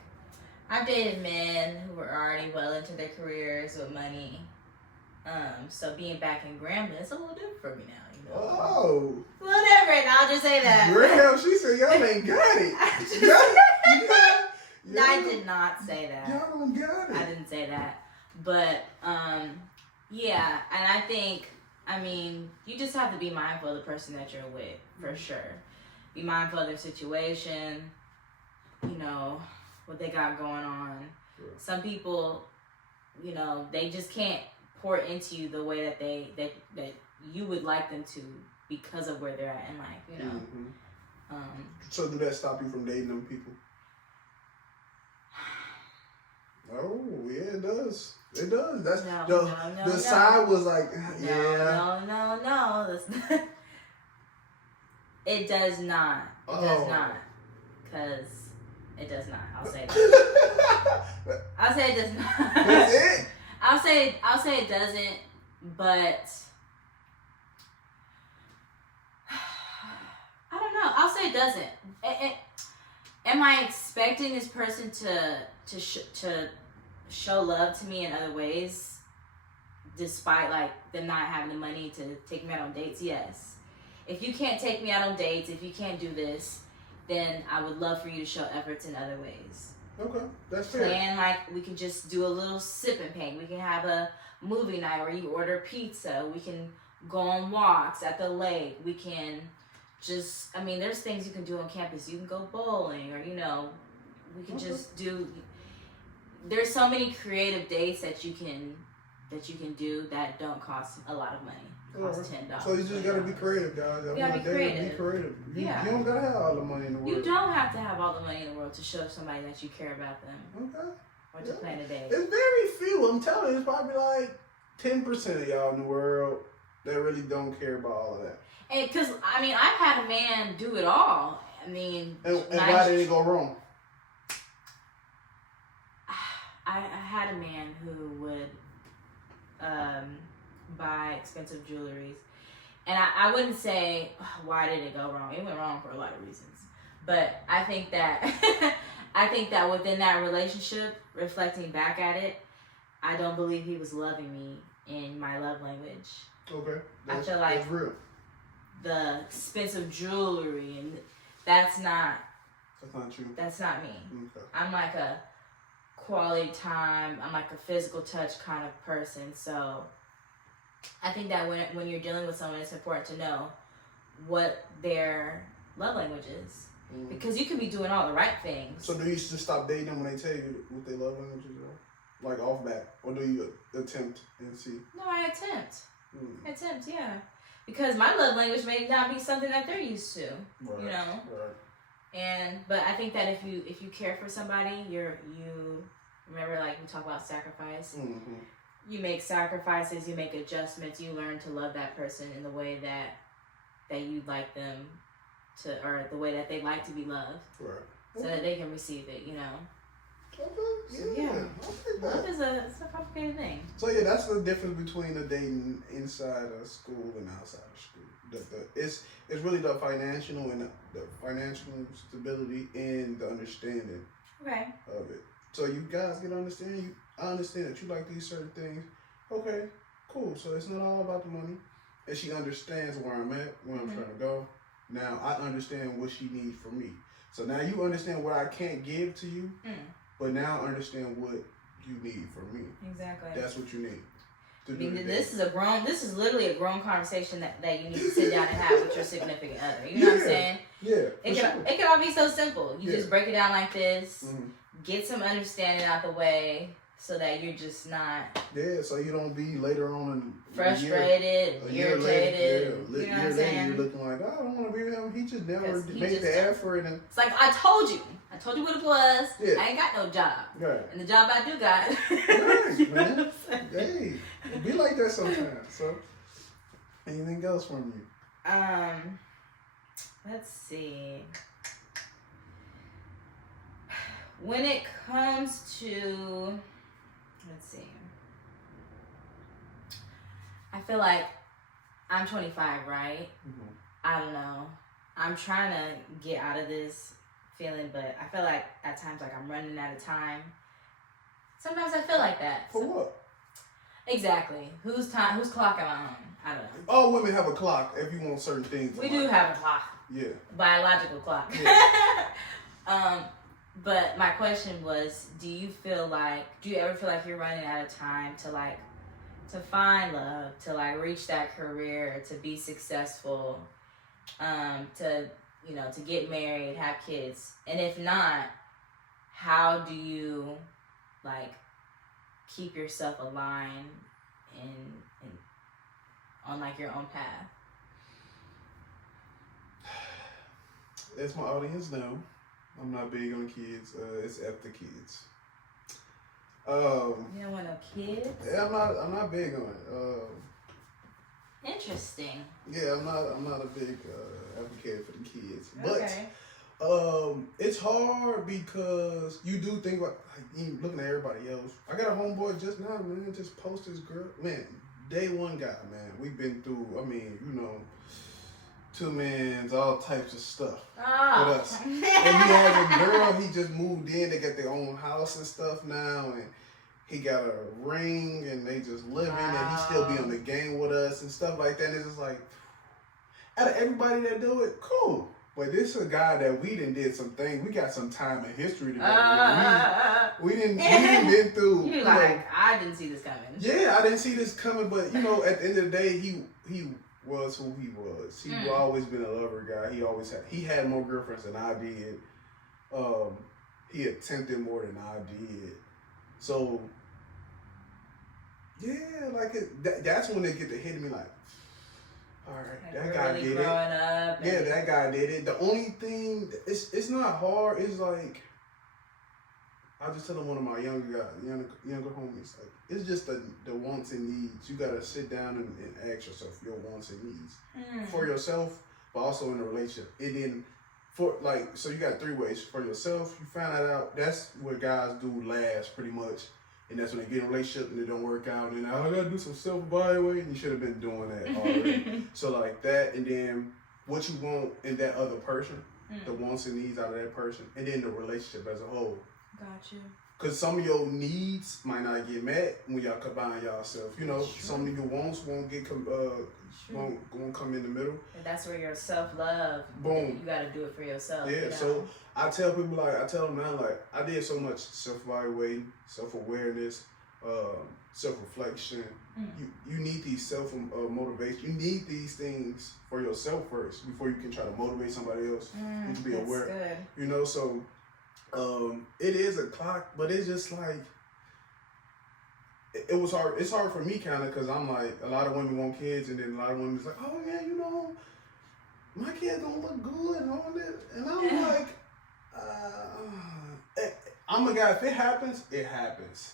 I've dated men who were already well into their careers with money. So being back in Grambling, it's a little different for me now, Oh. A little different, I'll just say that. Graham, she said y'all ain't got it. I did not say that. Y'all don't got it. I didn't say that. But, yeah, and I think, you just have to be mindful of the person that you're with, for sure. Be mindful of their situation, what they got going on. Sure. Some people, they just can't pour into you the way that that you would like them to because of where they're at in life, So do that stop you from dating them people? Oh, yeah, it does. It does. That's the side was like, yeah. No. It does not. It does not. Because it does not. I'll say that. I'll say it does not. That's it. I'll say it doesn't, but I don't know. I'll say it doesn't. Am I expecting this person to show love to me in other ways, despite like them not having the money to take me out on dates? Yes. If you can't take me out on dates, if you can't do this, then I would love for you to show efforts in other ways. Okay, that's fair. Plan like we can just do a little sip and paint. We can have a movie night where you order pizza. We can go on walks at the lake. We can just, there's things you can do on campus. You can go bowling or, we can just do, there's so many creative dates that you can do that don't cost a lot of money. Cost $10. So you just gotta be creative, guys. You gotta be creative. You don't gotta have all the money in the world. You don't have to have all the money in the world to show somebody that you care about them. Okay. Or to plan a date. It's very few. I'm telling you, it's probably like 10% of y'all in the world that really don't care about all of that. And because I've had a man do it all. And why did it go wrong? I had a man who would buy expensive jewelries, and I wouldn't say why did it go wrong. It went wrong for a lot of reasons, but I think that within that relationship, reflecting back at it, I don't believe he was loving me in my love language. Okay, I feel like that's real. The expensive jewelry and that's not true. That's not me. Okay. I'm like a quality time. I'm like a physical touch kind of person. So I think that when you're dealing with someone, it's important to know what their love language is. Because you can be doing all the right things. So do you just stop dating them when they tell you what their love languages are? Like off back? Or do you attempt and see? No, I attempt. I attempt, yeah. because my love language may not be something that they're used to, right. you know. Right. But I think that if you care for somebody, you remember, like we talk about sacrifice. Mm-hmm. You make sacrifices, you make adjustments, you learn to love that person in the way that you like them to, or the way that they like to be loved, right? So that they can receive it, you know. Okay, yeah. Love is it's a complicated thing. So yeah, that's the difference between the dating inside of school and outside of school. It's really the financial and the financial stability and the understanding of it. So you guys get understand. I understand that you like these certain things. Okay, cool. So it's not all about the money, and she understands where I'm at, where I'm trying to go. Now I understand what she needs from me. So now you understand what I can't give to you, but now understand what you need from me. Exactly. That's what you need. I mean, this is literally a grown conversation that you need to sit down and have with your significant other. You know what I'm saying? Yeah. It can all be so simple. You just break it down like this, get some understanding out the way, so that you're just not. Yeah, so you don't be later on frustrated, irritated. You know what I'm saying? You're looking like, I don't want to be with him. He just never made the effort. And it's like, I told you what it was. Yeah. I ain't got no job. Right. And the job I do got. Right, man. Hey, be like that sometimes. So, anything else from you? Let's see. When it comes to, let's see. I feel like I'm 25, right? Mm-hmm. I don't know. I'm trying to get out of this feeling, but I feel like at times like I'm running out of time. Sometimes I feel like that. For what? Exactly. Whose clock am I on? I don't know. All women have a clock if you want certain things. We do have a clock. Yeah. Biological clock. Yeah. But my question was, do you ever feel like you're running out of time to find love, to reach that career, to be successful, to get married, have kids? And if not, how do you keep yourself aligned and on your own path? As my audience know, I'm not big on kids. It's after kids. You don't want no kids? Yeah, I'm not big on it. Interesting. Yeah, I'm not a big advocate for the kids. Okay. But it's hard because you do think about you looking at everybody else. I got a homeboy just now, man, just posted his girl. Man, day one guy, man. We've been through, 2 mans, all types of stuff with us. And he has a girl, he just moved in, they got their own house and stuff now, and he got a ring and they just living and he still be on the game with us and stuff like that. And it's just like, out of everybody that do it, cool. But this is a guy that we did some things. We got some time in history together. We didn't been through. You I didn't see this coming. Yeah, I didn't see this coming. But at the end of the day, he was who he was. He always been a lover guy. He had more girlfriends than I did. He attempted more than I did. So yeah, that's when they get to hit me like, all right, that guy really did it. Yeah, that guy did it. The only thing, it's not hard. It's like, I just tell one of my younger homies, like, it's just the wants and needs. You gotta sit down and ask yourself your wants and needs for yourself, but also in a relationship. And then so you got 3 ways for yourself. You find that out. That's what guys do last, pretty much. And that's when they get in a relationship and it don't work out. And I gotta do some self-evaluating. You should have been doing that already. So like that, and then what you want in that other person, the wants and needs out of that person, and then the relationship as a whole. Got you. Because some of your needs might not get met when y'all combine yourself. Some of your wants won't won't come in the middle. And that's where your self-love, boom, you got to do it for yourself. Yeah, so I tell people, I tell them now, I did so much self-evaluating, self-awareness, self-reflection. You need these self-motivation. You need these things for yourself first before you can try to motivate somebody else. You can be aware. Good. So it is a clock, but it's just like, it was hard. It's hard for me kind of because I'm like, a lot of women want kids, and then a lot of women is like, oh yeah, you know, my kid don't look good and all that, and I'm like, I'm a guy. If it happens, it happens.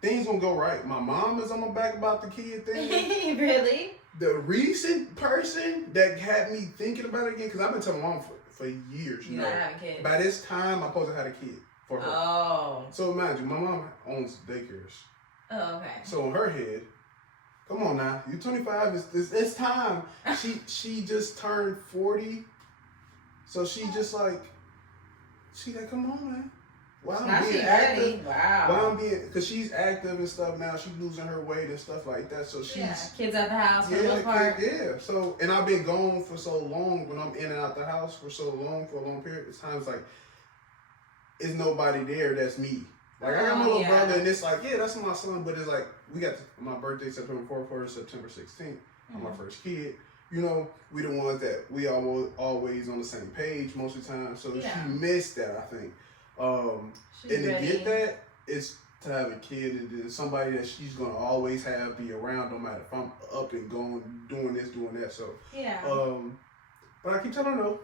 Things gonna go right. My mom is on my back about the kid thing. Really? The recent person that had me thinking about it again, because I've been telling my mom for years. You know, having kids. By this time, I'm supposed to have a kid for her. Oh. So imagine, my mom owns daycares. Oh, okay. So in her head, come on now, you 25. It's time. She just turned 40, so she just like, come on, man. Why I'm being active? Wow. Why I'm being, because she's active and stuff now. She's losing her weight and stuff like that. So she's kids at the house for the most part. Yeah. So, and I've been gone for so long. When I'm in and out the house for so long, for a long period of time, it's like, it's nobody there. That's me. Like I got my little brother, and it's like, yeah, that's my son. But it's like we got my birthday September 4th, September 16th. I'm my first kid. You know, we the ones that we always on the same page most of the time. So she missed that, I think. And to get that is to have a kid and then somebody that she's gonna always be around, no matter if I'm up and going, doing this, doing that. So but I keep telling her no.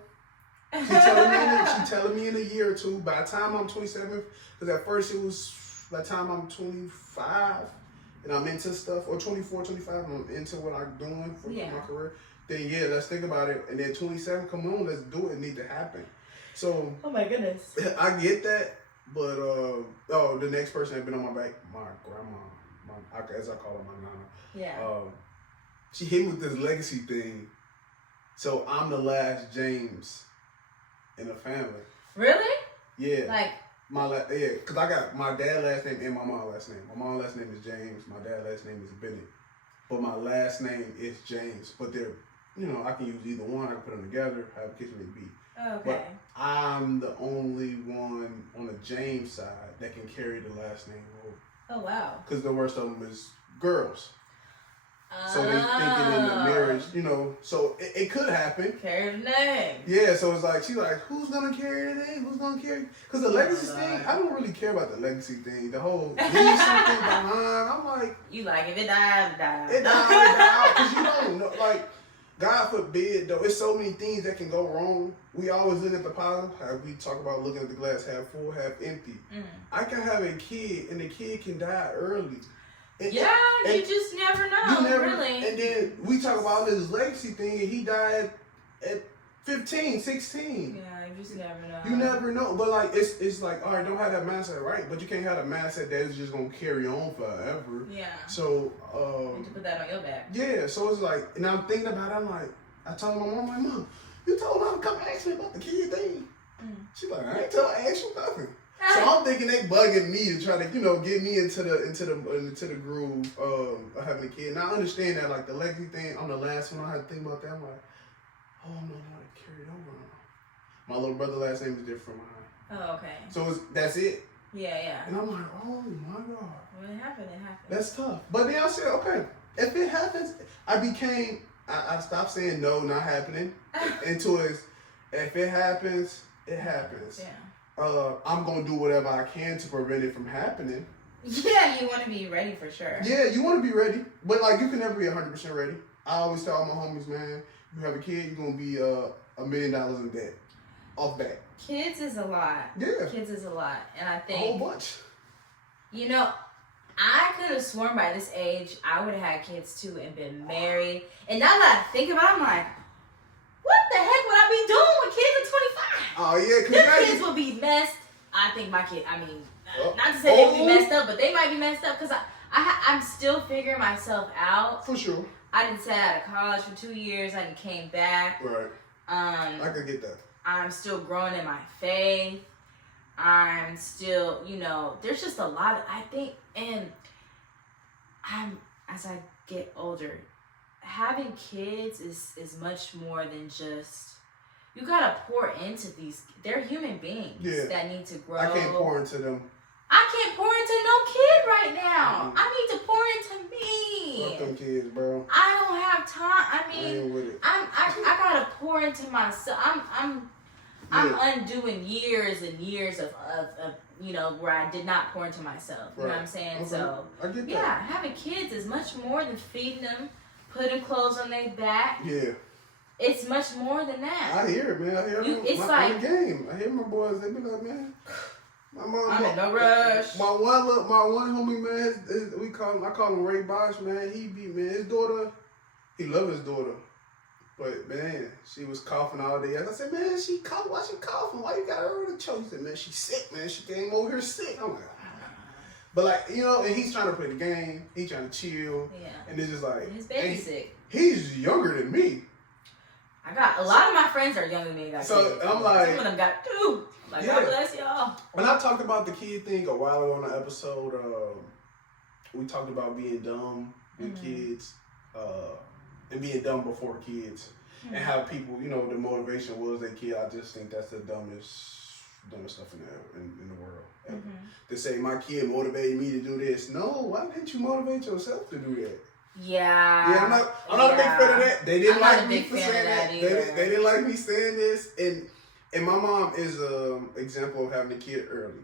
She's telling me in a year or two. By the time I'm 27, because at first it was by the time I'm 25 and I'm into stuff, or 24, 25, and I'm into what I'm doing for my career. Then let's think about it. And then 27, come on, let's do it. It need to happen. So, oh my goodness, I get that, but the next person that been on my back, my grandma, as I call her, my nana. Yeah. She hit me with this legacy thing. So I'm the last James in the family. Really? Yeah. Like because I got my dad's last name and my mom's last name. My mom's last name is James. My dad's last name is Bennett. But my last name is James. But they're, I can use either one. I can put them together. Have a kids may be. Okay. But I'm the only one on the James side that can carry the last name over. Oh, wow. Because the worst of them is girls. So they thinking in the marriage, so it could happen. Carry the name. Yeah, so it's like, she's like, who's going to carry the name? Who's going to carry? Because the legacy thing, I don't really care about the legacy thing. The whole, leave something behind. I'm like. You like, if it died, it died. It died. Because you don't know, like. God forbid, though, it's so many things that can go wrong. We always look at the positive. How we talk about looking at the glass half full, half empty. I can have a kid, and the kid can die early. And, you just never know, really. And then we talk about this legacy thing, and he died at 15, 16. Yeah, you just never know. You never know. But, like, it's like, all right, don't have that mindset, right? But you can't have that mindset that is just going to carry on forever. Yeah. So, you need to put that on your back. Yeah, so it's like, and I'm thinking about it, I'm like, I told my mom, Mom, you told her to come ask me about the kid thing. She's like, I ain't tell her to ask you nothing. So I'm thinking they bugging me to try to, get me into the groove of having a kid. And I understand that, like, the legacy thing, I'm the last one. I had to think about that. I'm like, oh, I'm not going to carry it over. My little brother's last name is different from mine. Oh, okay. So that's it. Yeah. And I'm like, oh my God. Well, it happened. That's tough. But then I said, okay, if it happens, I stopped saying no, not happening. Into it, if it happens, it happens. Yeah. I'm going to do whatever I can to prevent it from happening. Yeah, you want to be ready for sure. Yeah, you want to be ready. But, like, you can never be 100% ready. I always tell all my homies, man, you have a kid, you're going to be $1 million in debt. Off back. Kids is a lot. Yeah. Kids is a lot. And I think. A whole bunch. I could have sworn by this age I would have had kids too and been married. And now that I think about it, I'm like, what the heck would I be doing with kids at 25? Oh, yeah. Them kids would be messed. I think my kid, not to say they would be messed up, but they might be messed up because I'm still figuring myself out. For sure. I didn't stay out of college for 2 years. I came back. Right. I could get that. I'm still growing in my faith. I'm still, there's just a lot of, I think, and as I get older, having kids is much more than just, you gotta pour into they're human beings that need to grow. I can't pour into them. I can't pour into no kid right now. I need to pour into me. Fuck them kids, bro. I don't have time. I gotta pour into myself. I'm undoing years and years of where I did not pour into myself. You know what I'm saying? Okay. So I get that. Yeah, having kids is much more than feeding them, putting clothes on their back. Yeah. It's much more than that. I hear it, man. I hear the game. I hear my boys. They be like, man, I'm in no rush. My one homie, man. I call him Ray Bosch, man. His daughter. He love his daughter, but man, she was coughing all day. I said, man, she cough. Why she coughing? Why you got her on the choke? He said, man, she's sick, man. She came over here sick. I'm like, but like, and he's trying to play the game. He's trying to chill. Yeah. And it's just like his baby's sick. He's younger than me. I got a lot of my friends are younger than me. So I'm like, some of them got 2. Like, God bless y'all. When I talked about the kid thing a while ago on the episode, we talked about being dumb with kids, and being dumb before kids, and how people, the motivation was their kid. I just think that's the dumbest stuff in the world. To say my kid motivated me to do this. No, why didn't you motivate yourself to do that? Yeah. I'm not a big fan of that. They didn't like me for saying that. They didn't like me saying this. And my mom is an example of having a kid early.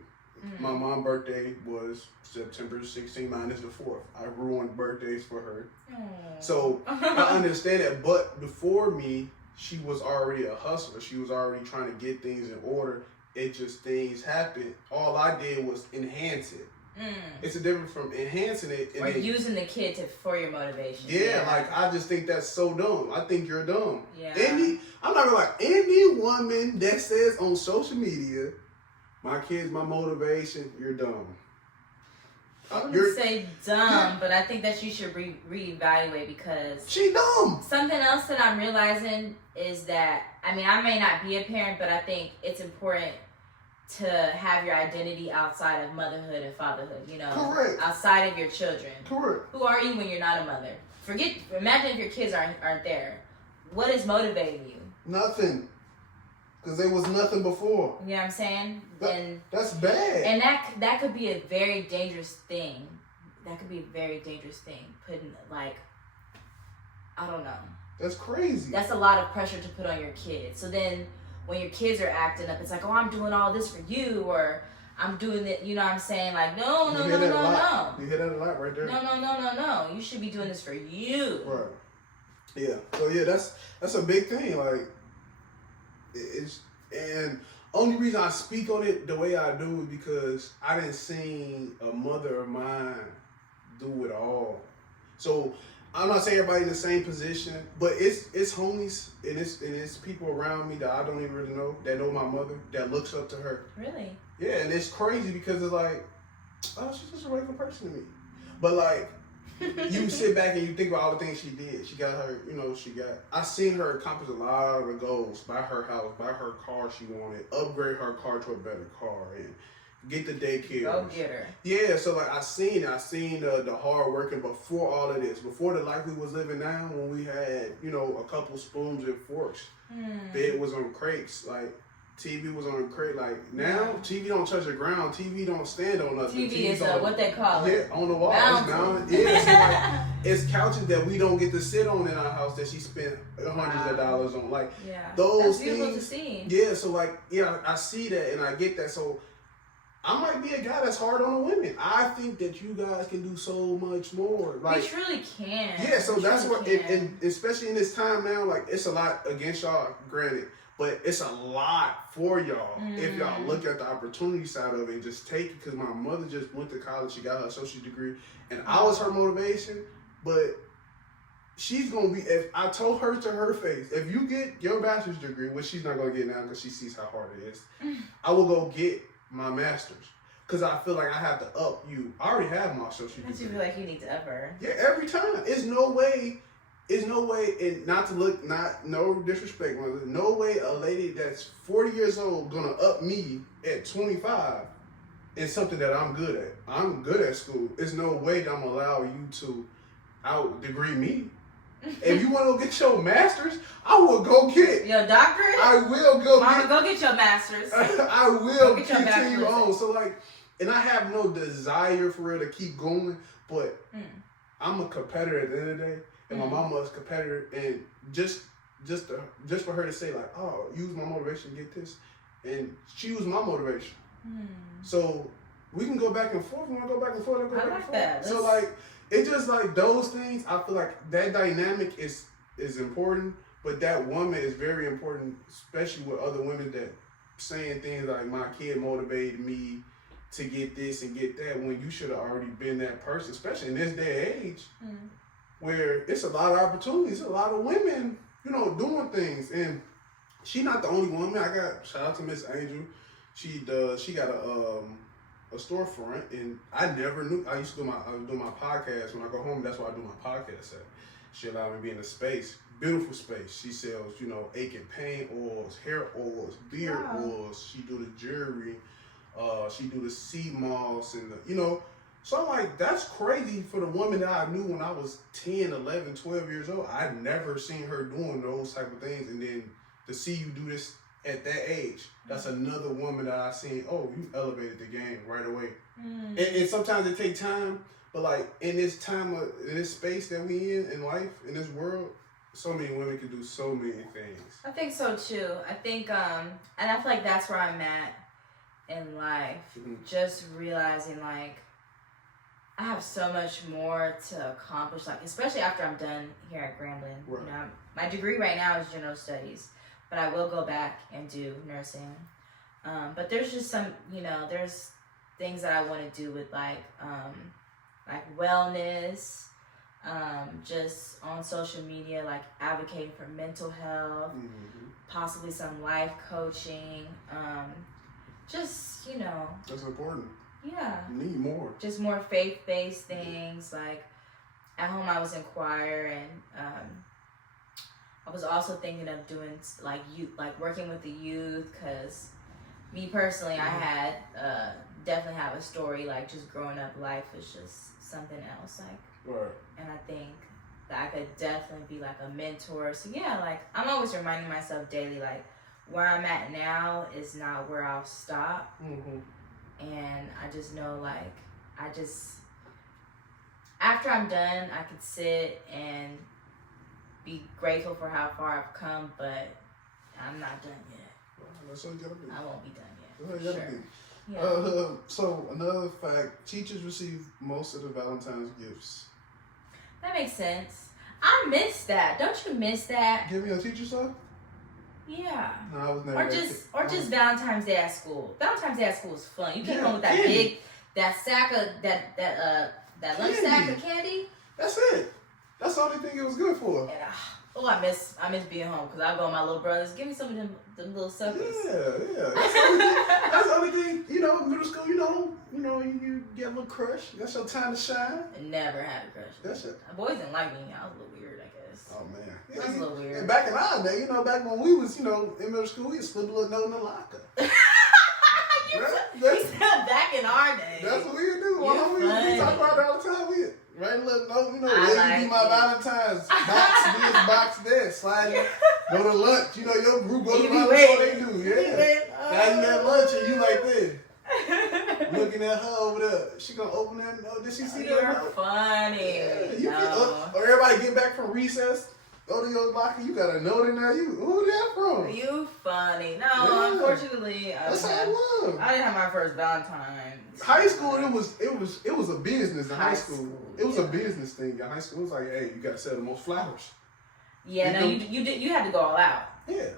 My mom's birthday was September 16th minus the 4th. I ruined birthdays for her. So I understand that. But before me, she was already a hustler. She was already trying to get things in order. It just, things happened. All I did was enhance it. It's a difference from enhancing it or using the kid for your motivation. Yeah, like I just think that's so dumb. I think you're dumb. Yeah. I'm not gonna lie. Any woman that says on social media, "My kid's my motivation," you're dumb. I wouldn't say dumb, but I think that you should reevaluate because she dumb. Something else that I'm realizing is that I may not be a parent, but I think it's important to have your identity outside of motherhood and fatherhood, Correct. Outside of your children. Correct. Who are you when you're not a mother? Imagine if your kids aren't there. What is motivating you? Nothing. Because there was nothing before. You know what I'm saying? That's bad. And that could be a very dangerous thing. That could be a very dangerous thing. Putting, I don't know. That's crazy. That's a lot of pressure to put on your kids. So then when your kids are acting up, it's like, oh, I'm doing all this for you, or I'm doing it, you know what I'm saying? Like, no. You hear that a lot right there. No. You should be doing this for you. Right. Yeah. So yeah, that's a big thing. Like, and only reason I speak on it the way I do is because I didn't see a mother of mine do it all. So I'm not saying everybody in the same position, but it's homies and it's people around me that I don't even really know that know my mother that looks up to her. Really? Yeah, and it's crazy because it's like, oh, she's just a regular person to me. But like, you sit back and you think about all the things she did. She got her, I seen her accomplish a lot of the goals, buy her house, buy her car she wanted, upgrade her car to a better car, and get the daycare. Go get her. Yeah, so like I seen the hard working before all of this, before the life we was living now, when we had, a couple spoons and forks. Bed was on crates, like TV was on a crate. Like now, TV don't touch the ground. TV don't stand on nothing. TV is what they call it. Yeah, on the wall. It's down. Yeah, so like, it's couches that we don't get to sit on in our house that she spent hundreds of dollars on. Like those that's beautiful things. To see. Yeah, so like I see that and I get that. So I might be a guy that's hard on the women. I think that you guys can do so much more. Like we truly can. Yeah, so that's what, and especially in this time now, like it's a lot against y'all, granted. But it's a lot for y'all if y'all look at the opportunity side of it and just take it. Because my mother just went to college, she got her associate degree, and I was her motivation. But she's gonna be. If I told her to her face, if you get your bachelor's degree, which she's not gonna get now because she sees how hard it is, I will go get my master's. Because I feel like I have to up you. I already have my associate degree. But you feel like you need to up her. Yeah, every time. It's no way, and no disrespect, no way a lady that's 40 years old gonna up me at 25 in something that I'm good at. I'm good at school. There's no way that I'm gonna allow you to out degree me. If you want to go get your master's, I will go get your doctorate. I will go. Mama, go get your master's. I will continue on. So like, and I have no desire for her to keep going, but I'm a competitor at the end of the day. And my mama was a competitor, and just just for her to say like, oh, use my motivation to get this, and she used my motivation. So we can go back and forth. We want to go back and forth. I like that. So like, it's just like those things. I feel like that dynamic is important, but that woman is very important, especially with other women that saying things like my kid motivated me to get this and get that, when you should have already been that person, especially in this day and age where it's a lot of opportunities, a lot of women, you know, doing things. And she not the only woman. I got, shout out to Miss Angel. She got a storefront, and I never knew. I was doing my podcast when I go home. That's why I do my podcast at. She allowed me to be in a space, beautiful space. She sells, you know, ache and pain oils, hair oils, beard oils. She do the jewelry. She do the sea moss and the, you know. So I'm like, that's crazy for the woman that I knew when I was 10, 11, 12 years old. I'd never seen her doing those type of things. And then to see you do this at that age, that's another woman that I seen, oh, you elevated the game right away. And sometimes it takes time, but like in this time, in this space that we in life, in this world, so many women can do so many things. I think so too. I think, and I feel like that's where I'm at in life. Just realizing like, I have so much more to accomplish, like especially after I'm done here at Grambling. Right. You know, my degree right now is general studies, but I will go back and do nursing. But there's just some, you know, there's things that I want to do with like wellness, just on social media, like advocating for mental health, possibly some life coaching, just, you know. That's important. Yeah. You need more. Just more faith-based things. Like at home I was in choir, and I was also thinking of doing like youth, like working with the youth, because me personally, I had definitely have a story, like just growing up, life is just something else, like, right. And I think that I could definitely be like a mentor. So yeah, like I'm always reminding myself daily, like where I'm at now is not where I'll stop. And I just know, like, after I'm done, I could sit and be grateful for how far I've come, but I'm not done yet. Well, that's what you gotta be. I won't be done yet. That's what you gotta be. Yeah. So another fact, teachers receive most of the Valentine's gifts. That makes sense. I miss that. Don't you miss that? Give me a teacher son? Yeah. No, I was never. Just Valentine's Day at school. Valentine's Day at school is fun. You came home with that candy. sack of that lunch sack of candy. That's it. That's the only thing it was good for. And, I miss being home, because I go with my little brothers. Give me some of them little suckers. Yeah. That's the only thing. You know, middle school. You know, you get a little crush. That's your time to shine. I never had a crush. That's it. Boys didn't like me. I was a little weird, I guess. Oh man, That was a little weird. And back in our day, you know, back when we was, you know, in middle school, we'd slip a little note in the locker. You said back in our day. That's what we would do. We talk about it all the time. We write a little note, you know, let me be my Valentine's. Box this, box that. Slide, go to lunch. You know, your group go to lunch before they do. Yeah. Now you at lunch and you like this. Looking at her over there. She gonna open that note. Did she see that You're note? funny. Yeah, or everybody get back from recess. Go to your locker, you got a note in there. Who that from? You funny. No, unfortunately, that's how it was. I didn't have my first Valentine. High school, it was a business in high school. It was a business thing in high school. It was like, hey, you got to sell the most flowers. Yeah, you had to go all out. Yeah.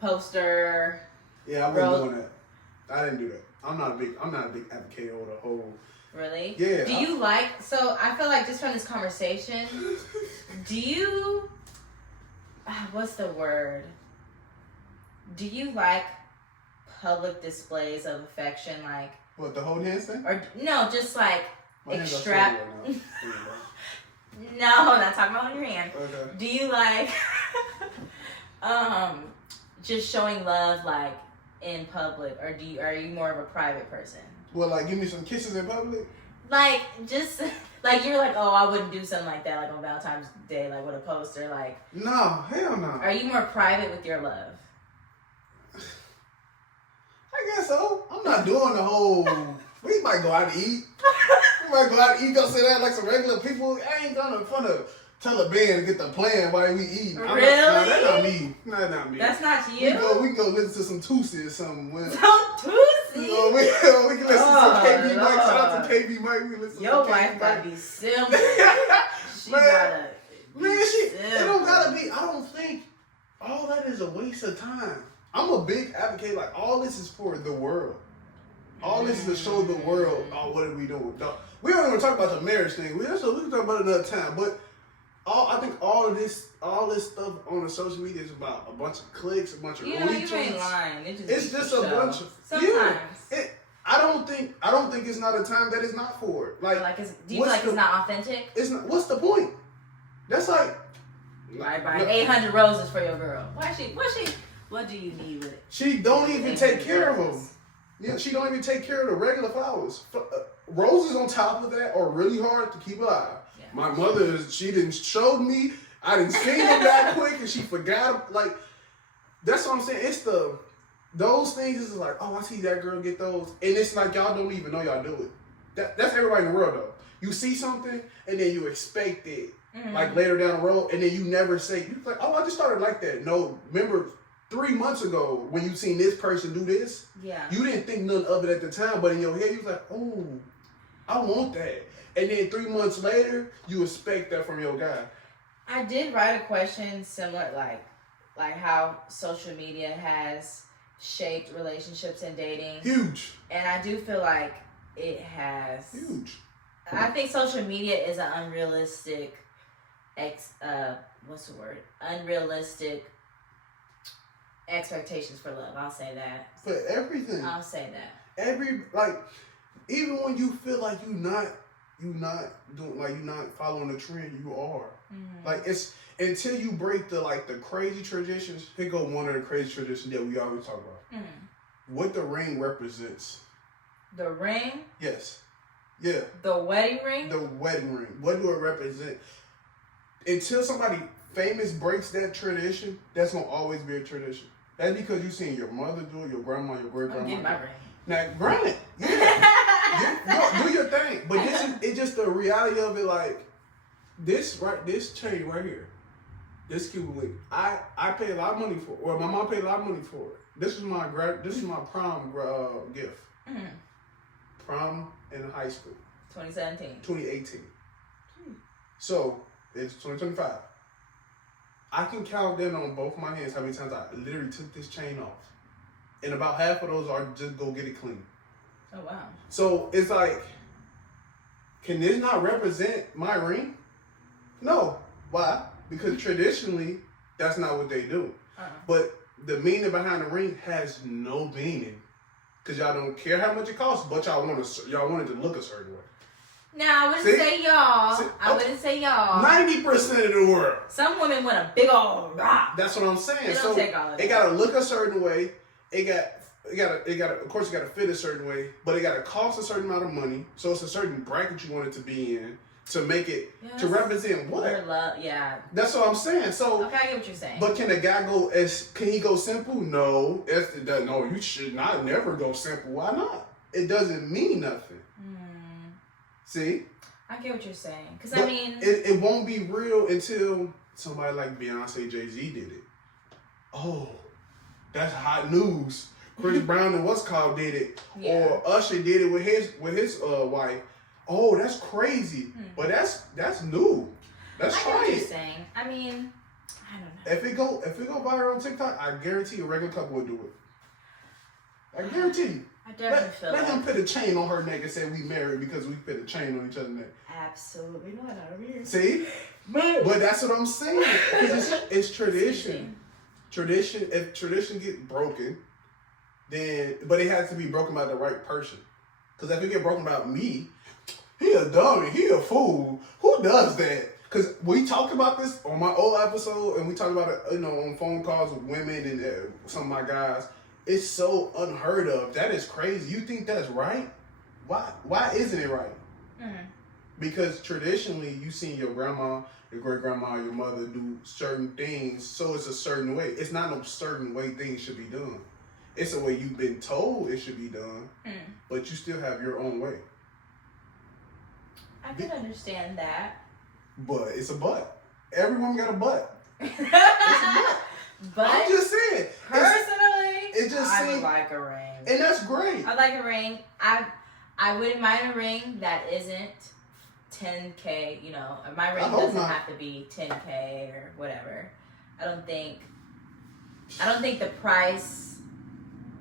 Poster. Yeah, I wasn't doing that. I didn't do that. I'm not a big advocate of the whole. Really? Yeah. Do you like? So I feel like just from this conversation, do you? What's the word? Do you like public displays of affection, like? What, the whole hands thing? Or no, just like extra. No, not talking about on your hand. Okay. Do you like just showing love like in public, or are you more of a private person? Well, like give me some kisses in public? Like just like you're like, oh, I wouldn't do something like that, like on Valentine's Day, like with a poster, like. No, hell no. Are you more private with your love? I guess so. I'm not doing the whole. We might go out to eat. We might go out to eat, go sit down like some regular people. I ain't done in front of Taliban to get the plan while we eating. Really? That's not me. Not me. That's not you? We can go listen to some Tootsie or something. Some Tootsie? We can listen to some KB Mike. Shout out to KB Mike. We can listen Your to wife gotta be simple. It don't gotta be. I don't think all that is a waste of time. I'm a big advocate. Like, all this is for the world. All this is to show the world, what are we doing? We don't even talk about the marriage thing. We can talk about it another time. But I think all this stuff on the social media is about a bunch of clicks, a bunch of retweets. You ain't lying. It's just a bunch of sometimes. I don't think it's not a time that it's not for it. Do you feel like it's not authentic? It's not. What's the point? That's like. Right, buying 800 roses for your girl. What do you need with it? She don't even take care of them. Yeah, she don't even take care of the regular flowers. Roses on top of that are really hard to keep alive. Yeah. My mother, she didn't show me. I didn't see them that quick, and she forgot. Like, that's what I'm saying. It's those things is like, oh, I see that girl get those, and it's like y'all don't even know y'all do it. That's everybody in the world though. You see something, and then you expect it, like later down the road, and then you never say, you like, oh, I just started like that. No, remember 3 months ago when you seen this person do this, you didn't think none of it at the time, but in your head you was like, oh, I want that. And then 3 months later, you expect that from your guy. I did write a question similar, like how social media has shaped relationships and dating. Huge. And I do feel like it has. Huge. I think social media is an unrealistic, unrealistic expectations for love. I'll say that. For everything. I'll say that. Even when you feel like you're not following the trend, you are. Mm-hmm. Like, it's until you break the crazy traditions. Here go one of the crazy traditions that we always talk about. Mm-hmm. What the ring represents. The ring? Yes. Yeah. The wedding ring? The wedding ring. What do it represent? Until somebody famous breaks that tradition, that's gonna always be a tradition. That's because you seen your mother do it, your grandma, your great grandma. Get my ring. Now, granted, yeah, do your thing. But it's just the reality of it. Like this chain right here, this Cuban link. I paid a lot of money for it. Well, my mom paid a lot of money for it. This is my prom gift. Mm-hmm. Prom in high school. 2017. 2018. So it's 2025. I can count them on both my hands how many times I literally took this chain off. And about half of those are just go get it clean. Oh, wow. So it's like, can this not represent my ring? No. Why? Because traditionally, that's not what they do. Uh-huh. But the meaning behind the ring has no meaning. Because y'all don't care how much it costs, but y'all want it to look a certain way. No, I wouldn't say y'all. I wouldn't say y'all. 90% of the world. Some women want a big old rock. That's what I'm saying. They don't take all of that. It gotta look a certain way. It gotta of course it gotta fit a certain way, but it gotta cost a certain amount of money. So it's a certain bracket you want it to be in to make it to represent what? Your love, yeah. That's what I'm saying. So okay, I get what you're saying. But can a guy can he go simple? No. No, you should not never go simple. Why not? It doesn't mean nothing. See? I get what you're saying. Because I mean... It won't be real until somebody like Beyonce, Jay-Z did it. Oh, that's hot news. Chris Brown and what's called did it. Yeah. Or Usher did it with his wife. Oh, that's crazy. But that's new. That's trying. I get what you're saying. I mean, I don't know. If it go viral on TikTok, I guarantee a regular couple would do it. I guarantee you. I definitely feel let him put a chain on her neck and say we married because we put a chain on each other's neck. Absolutely not. See? But that's what I'm saying. It's tradition. Tradition. If tradition gets broken, but it has to be broken by the right person. Because if it get broken by me, he a dummy, he a fool. Who does that? Because we talked about this on my old episode, and we talked about it, on phone calls with women and some of my guys. It's so unheard of. That is crazy. You think that's right? Why isn't it right? Mm-hmm. Because traditionally, you seen your grandma, your great grandma, your mother do certain things, so it's a certain way. It's not no certain way things should be done. It's a way you've been told it should be done, but you still have your own way. I can understand that. But it's a but. every woman got a butt. It's a butt. But I'm just saying. Personally, I would seems, like a ring. And that's great. I like a ring. I wouldn't mind a ring that isn't $10K. You know, my ring doesn't have to be $10K or whatever. I don't think the price,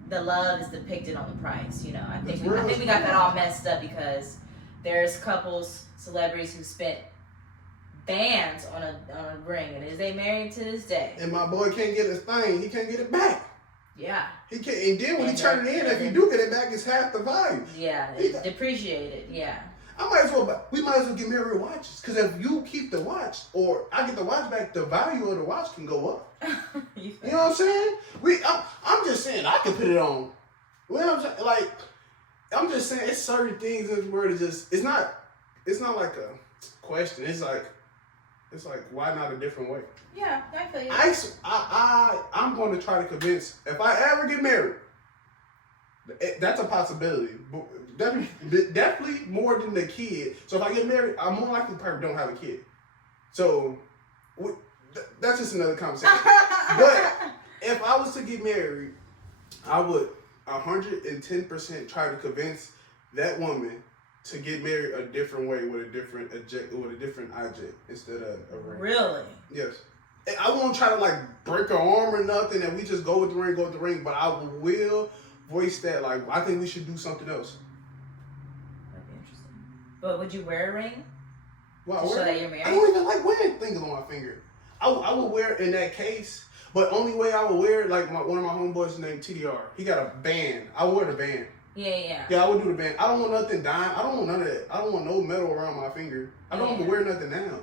the love is depicted on the price. You know, I think we got that all messed up because there's couples, celebrities who spent bands on a ring, and is they married to this day? And my boy can't get his thing. He can't get it back. Yeah. He can't. And then when he turn it in, if you do get it back, it's half the value. Yeah, it's depreciated. Yeah. We might as well get married watches, because if you keep the watch or I get the watch back, the value of the watch can go up. You know what I'm saying? I'm just saying I can put it on. You know what I'm saying? Like, I'm just saying it's certain things in this world. It's not like a question. It's like why not a different way? Yeah, I feel you. I'm going to try to convince, if I ever get married, that's a possibility. Definitely more than the kid. So if I get married, I'm more likely to probably don't have a kid. So that's just another conversation. But if I was to get married, I would 110% try to convince that woman to get married a different way with a different object instead of a ring. Really? Yes. I won't try to like break her arm or nothing, and we just go with the ring, but I will voice that like I think we should do something else. That'd be interesting. But would you wear a ring? Well, to show that you're married? I don't even like wearing things on my finger. I would wear it in that case, but only way I would wear it, like one of my homeboys named TDR. He got a band. I would wear the band. Yeah. Yeah, I would do the band. I don't want nothing dying. I don't want none of that. I don't want no metal around my finger. I don't even wear nothing now.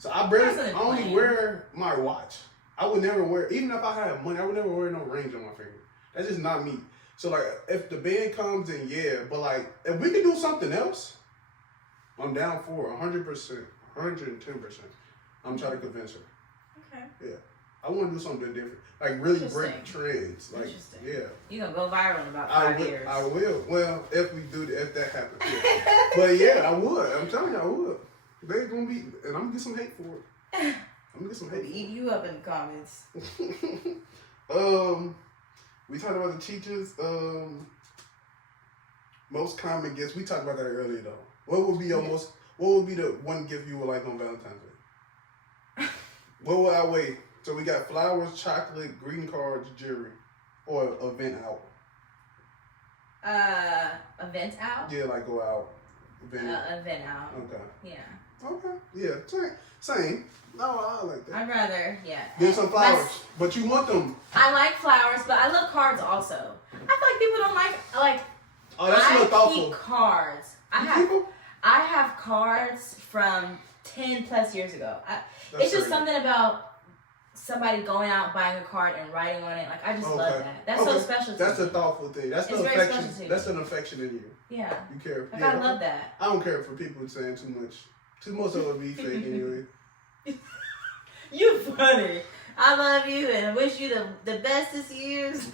So I only wear my watch. I would never wear, even if I had money, I would never wear no rings on my finger. That's just not me. So like, if the band comes, then yeah. But like, if we can do something else, I'm down for 100%, 110%. I'm trying to convince her. Okay. Yeah. I want to do something different. Like really break trends. Like, yeah. You're going to go viral in about 5 years. I will. Well, if that happens. Yeah. But yeah, I would. I'm telling you, I would. They're going to be, and I'm going to get some hate for it. I'm going to get some hate. Eat you up in the comments. We talked about the teachers. Most common gifts. We talked about that earlier though. What would be the one gift you would like on Valentine's Day? What would I weigh? So we got flowers, chocolate, greeting cards, jewelry, or event out. Event out? Yeah, like go out. Event out. Okay. Yeah. Okay. Yeah. Same. No, I like that. I'd rather, Give some flowers, but you want them. I like flowers, but I love cards also. I feel like people don't like. Oh, that's a little thoughtful. I keep cards. I have cards from 10 plus years ago. It's just something about somebody going out, buying a card, and writing on it. Like, I just love that. That's so special to me. That's a thoughtful thing. That's the affection. That's an affection in you. Yeah. You care. Like, I love that. I don't care for people saying too much. Too much of it would be fake anyway. You funny. I love you and wish you the bestest years.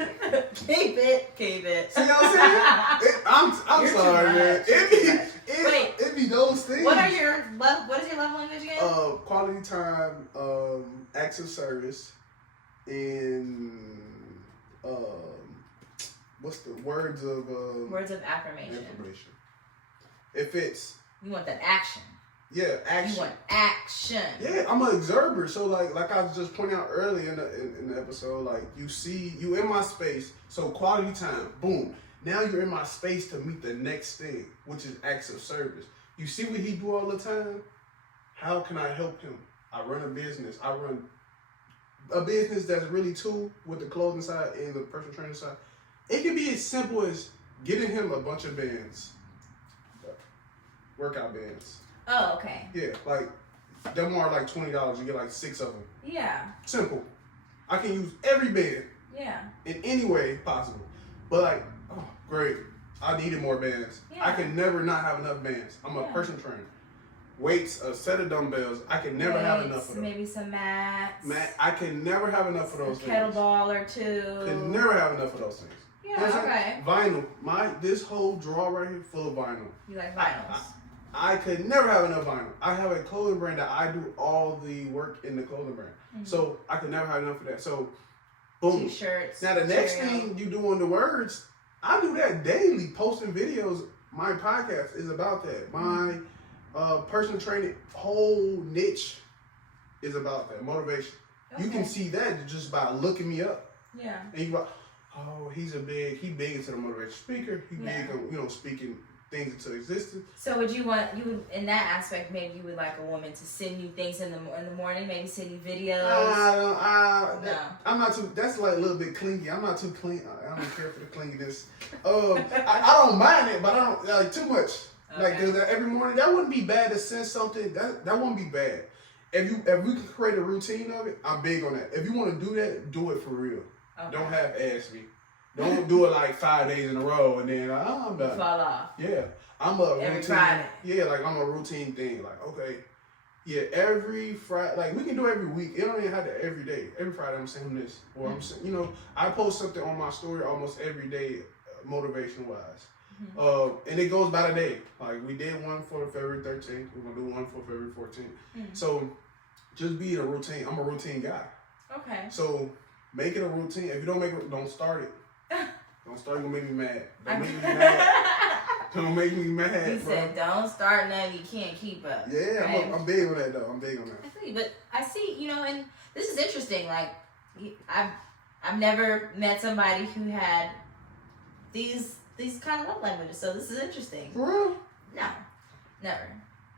Keep it. See what I'm saying? I'm sorry, man. It be those things. What is your love language again? Quality time, acts of service, and what's the words of affirmation. If it's you want that action. Yeah, action. You want action. Yeah, I'm an observer. So like I was just pointing out earlier in the episode, like you in my space. So quality time, boom. Now you're in my space to meet the next thing, which is acts of service. You see what he do all the time? How can I help him? I run a business. I run a business that's really two with the clothing side and the personal training side. It can be as simple as getting him a bunch of bands, workout bands. Oh, okay. Yeah, like them are like $20. You get like 6 of them. Yeah. Simple. I can use every band. Yeah. In any way possible. But like, oh, great. I needed more bands. Yeah. I can never not have enough bands. I'm a personal trainer. Weights, a set of dumbbells. I can never have enough of them. Maybe some mats. I can never have enough of those things. Kettlebell or two. Can never have enough of those things. Yeah, okay. Vinyl. This whole drawer right here full of vinyl. You like vinyls? I could never have enough vinyl. I have a clothing brand that I do all the work in the clothing brand. Mm-hmm. So I could never have enough of that. So, boom. T-shirts. Now, the next thing you do on the words, I do that daily, posting videos. My podcast is about that. My personal training whole niche is about that, motivation. Okay. You can see that just by looking me up. Yeah. And you go, oh, he big into the motivational speaker. He big on, speaking things into existence. So would in that aspect, maybe you would like a woman to send you things in the morning, maybe send you videos? No. I'm not too, that's like a little bit clingy. I'm not too clean. I don't care for the clinginess. I don't mind it, but I don't like too much. Okay. Like every morning, that wouldn't be bad to send something. That wouldn't be bad. If we can create a routine of it, I'm big on that. If you want to do that, do it for real. Okay. Don't half-ass me. Don't do it like 5 days in a row and then I'm done. Fall off. Yeah. I'm a every routine. Friday. Yeah, like I'm a routine thing. Like, okay. Yeah, every Friday, like we can do every week. It don't even have to every day. Every Friday I'm saying this. Or I'm saying, I post something on my story almost every day, motivation wise. Mm-hmm. And it goes by the day. Like we did one for February 13th. We're going to do one for February 14th. Mm-hmm. So just be in a routine. I'm a routine guy. Okay. So make it a routine. If you don't make it, don't start it. Don't start, you're gonna make me mad. Don't make me mad. Don't make me mad. He said, don't start nothing you can't keep up. Yeah, right? I'm big on that though. I'm big on that. I see, but I see, and this is interesting. Like, I've never met somebody who had these kind of love languages. So this is interesting. For real? No, never.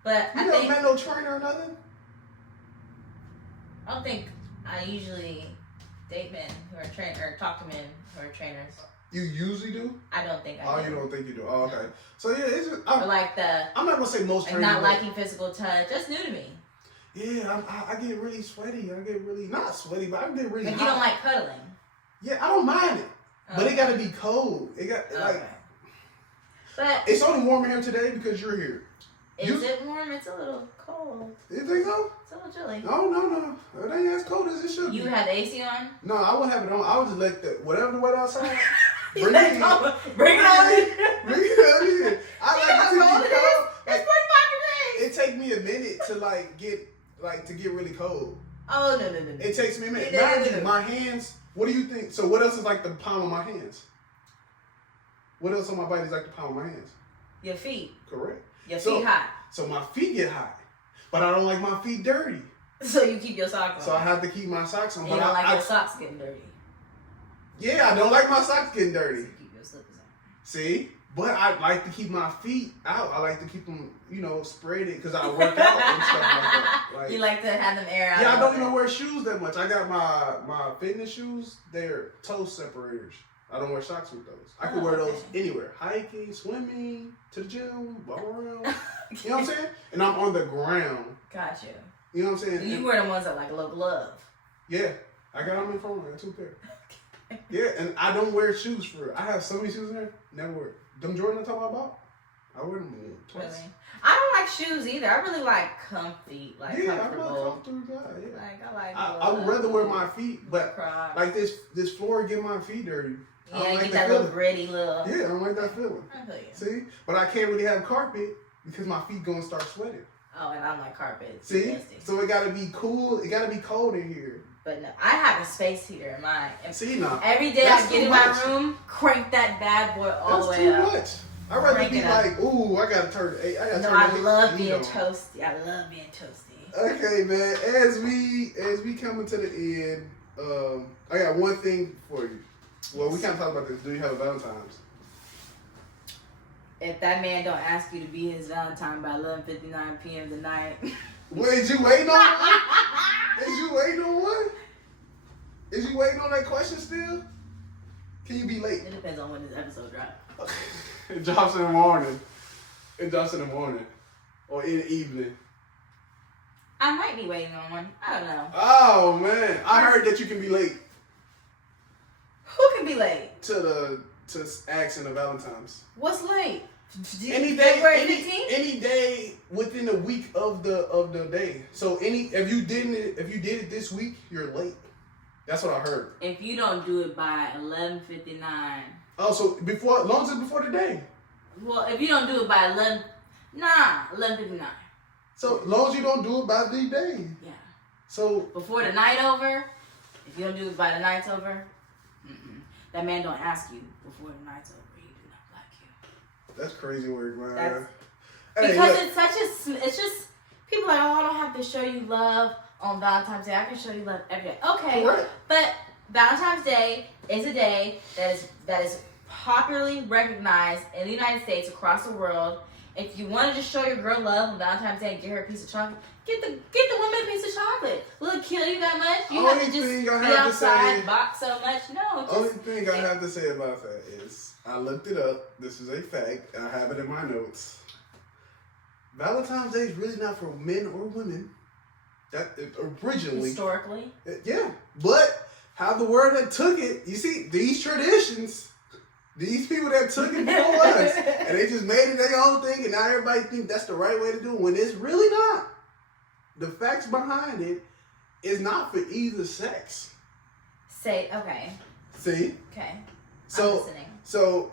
But you never met no trainer or nothing? I don't think I usually date men who are trained or talk to men who are trainers. You usually do? I don't think I do. Oh, you don't think you do? Oh, okay. No. So yeah, it's just, I'm not gonna say most trainers. Not liking physical touch. That's new to me. Yeah, I get really sweaty. I get really not sweaty, but I get really. But hot. You don't like cuddling. Yeah, I don't mind it, but it gotta be cold. It got But it's only warm in here today because you're here. Is it warm? It's a little cold. You think so? It's a little chilly. No. It ain't as cold as it should be. You have the AC on? No, I wouldn't have it on. I would just let whatever the weather outside. Bring it on. Bring it on in. Bring it on in. I like it to be cold. It's 45 degrees. It takes me a minute to get really cold. Oh, no. It takes me a minute. My hands, what do you think? So what else is like the palm of my hands? What else on my body is like the palm of my hands? Your feet. Correct. Your feet hot. So my feet get hot. But I don't like my feet dirty. So you keep your socks on. So I have to keep my socks on. And you don't like your socks getting dirty. Yeah, I don't like my socks getting dirty. So keep your slippers on. See? But I like to keep my feet out. I like to keep them, spread it because I work out and stuff like that. You like to have them air out. Yeah, I don't even wear shoes that much. I got my fitness shoes. They're toe separators. I don't wear socks with those. I can wear those anywhere. Hiking, swimming, to the gym, walk around. You know what I'm saying? And I'm on the ground. Gotcha. You know what I'm saying? You wear the ones that like look glove. Yeah. I got them in front of me. I got 2 pair. Yeah, and I don't wear shoes for real. I have so many shoes in there. Never wear. Them Jordan I talk about? I wear them twice. Really? I don't like shoes either. I really like comfy, comfortable. I'm a comfortable guy. Yeah. I would rather wear my feet, but like this floor get my feet dirty. Yeah, you get that little gritty little. Yeah, I don't like that feeling. I feel you. See, but I can't really have carpet because my feet gonna start sweating. Oh, and I don't like carpet. See, so it gotta be cool. It gotta be cold in here. But no, I have a space heater in mine. See, now every day I get in my room, crank that bad boy all the way up. That's too much. I'd rather be like, ooh, I gotta turn. I love being toasty. I love being toasty. Okay, man. As we coming to the end, I got one thing for you. Well, we kind of talked about this. Do you have a Valentine's? If that man don't ask you to be his Valentine by 11:59 p.m. tonight. Wait, is you waiting on one? Is you waiting on one? Is you waiting on that question still? Can you be late? It depends on when this episode drops. It drops in the morning. Or in the evening. I might be waiting on one. I don't know. Oh, man. I heard that you can be late. Who can be late? To asking the Valentine's. What's late? Any day within a week of the day. So if you did it this week, you're late. That's what I heard. If you don't do it by 11:59. Oh, so as long as it's before the day. Well, if you don't do it by 11, Nah, 11:59. So as long as you don't do it by the day. Yeah. So before the night over, if you don't do it by the night's over, that man don't ask you before the night's over. He do not like you. That's crazy work, man. Because it's just people are like, oh, I don't have to show you love on Valentine's Day. I can show you love every day. Okay, correct. But Valentine's Day is a day that is popularly recognized in the United States, across the world. If you want to just show your girl love on Valentine's Day and give her a piece of chocolate, get the woman a piece of chocolate. Will it kill you that much? You have to just be outside, box so much? No. Only thing I have to say about that is I looked it up. This is a fact. I have it in my notes. Valentine's Day is really not for men or women. That originally historically. Yeah, but how the world that took it, you see, these traditions. These people that took it before us, and they just made it their own thing, and now everybody think that's the right way to do it, when it's really not. The facts behind it is not for either sex. Okay. See? Okay. So, I'm listening. So,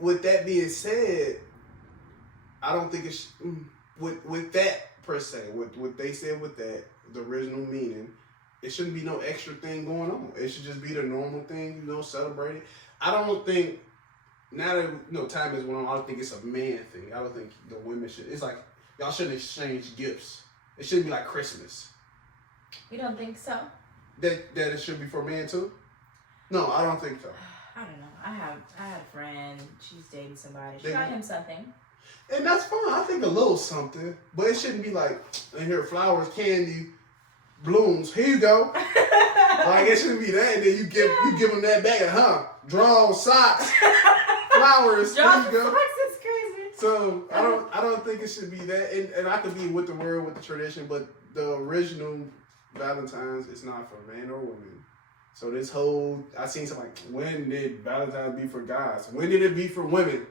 with that being said, I don't think it's, with that per se, what they said with that, the original meaning, it shouldn't be no extra thing going on. It should just be the normal thing, celebrate it. I don't think, now that time is went on, I don't think it's a man thing. I don't think the women should. It's like y'all shouldn't exchange gifts. It shouldn't be like Christmas. You don't think so? That it should be for men too? No, I don't think so. I don't know. I had a friend. She's dating somebody. She got him something. And that's fine. I think a little something, but it shouldn't be like, in here, flowers, candy, blooms. Here you go. Like it shouldn't be that. And then you give them that back. Draw socks. Flowers, there you go. That's crazy. So I don't think it should be that, and I could be with the word with the tradition, but the original Valentine's is not for man or women. So this whole I seen something like, when did Valentine's be for guys? When did it be for women?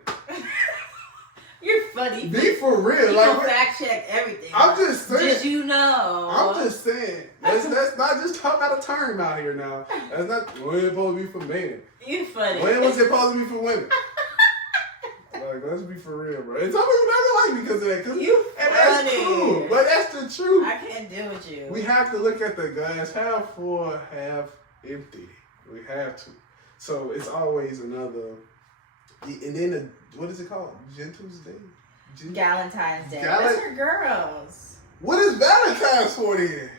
You're funny. Be for real. You don't fact check everything. I'm just saying. Did you know? I'm just saying. Let's not just talk about a term out here now. That's not when it's supposed to be for men. You funny. When was it supposed to be for women? Like, let's be for real, bro. And some people not gonna like me because of that. You and funny. that's cool, but that's the truth. I can't deal with you. We have to look at the glass half full, half empty. We have to. So it's always another. And then what is it called? Gentle's Day? Valentine's Day. That's for girls. What is Valentine's for then?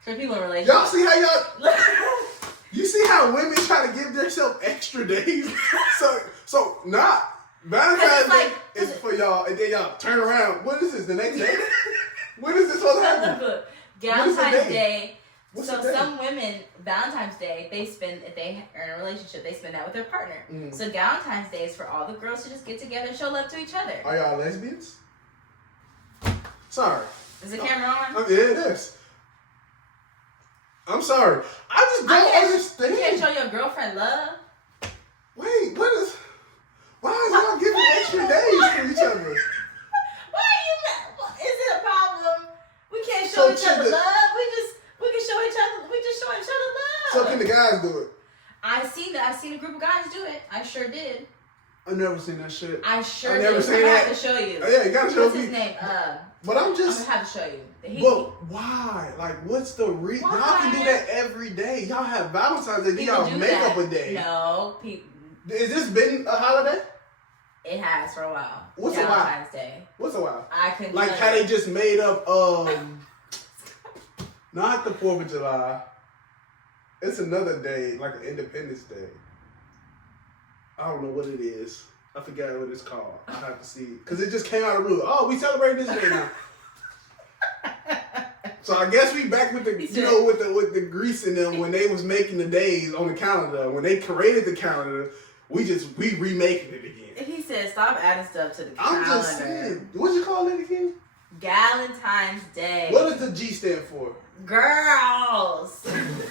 For people in relationships. Y'all see how y'all... You see how women try to give themselves extra days? So not. Valentine's Day is for y'all, and then y'all turn around. What is this, the next day? When is this supposed to happen? Valentine's Day. Some women, Valentine's Day, if they are in a relationship, they spend that with their partner. Mm. So Valentine's Day is for all the girls to just get together and show love to each other. Are y'all lesbians? Sorry. Is the camera on? Yeah, it is. I'm sorry. I just don't understand. You can't show your girlfriend love? Wait, why is y'all giving extra days for each other? Why are you mad? Is it a problem? We can't show each other love. We can show each other. We just show each other love. So can the guys do it? I seen a group of guys do it. I sure did. I never seen that shit. I sure did. I have to show you. Oh, yeah, you gotta show me. What's his name? But I'm gonna have to show you. But why? Like, what's the reason? Y'all can do that every day. Y'all have Valentine's Day. Y'all make up a day. No, people. Has this been a holiday? It has for a while. What's Valentine's Day. What's a while? I couldn't. Like how they just made up. Not the 4th of July. It's another day, like an Independence Day. I don't know what it is. I forgot what it's called. I have to see. Because it just came out of the blue. Oh, we celebrate this day now. So I guess we back with the, with the Greece in them when they was making the days on the calendar. When they created the calendar, we remaking it again. He said, stop adding stuff to the calendar. I'm just saying. What you call it again? Valentine's Day. What does the G stand for? Girls.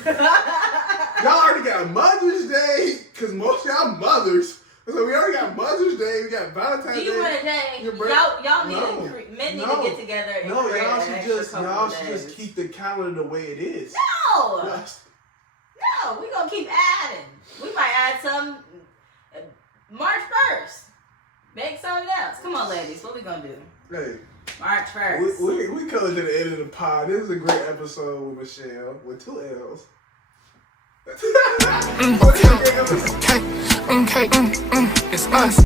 Y'all already got Mother's Day, because most of y'all mothers. So we already got Mother's Day, we got Valentine's Day. Do you want a day? Y'all need men need to get together and create y'all an should just keep the calendar the way it is. No, we're gonna keep adding. We might add some March 1st. Maybe something else. Come on, ladies. What we gonna do? Hey. March 1st. We coming to the end of the pod. This is a great episode with Michelle with 2 L's. Okay, it's us.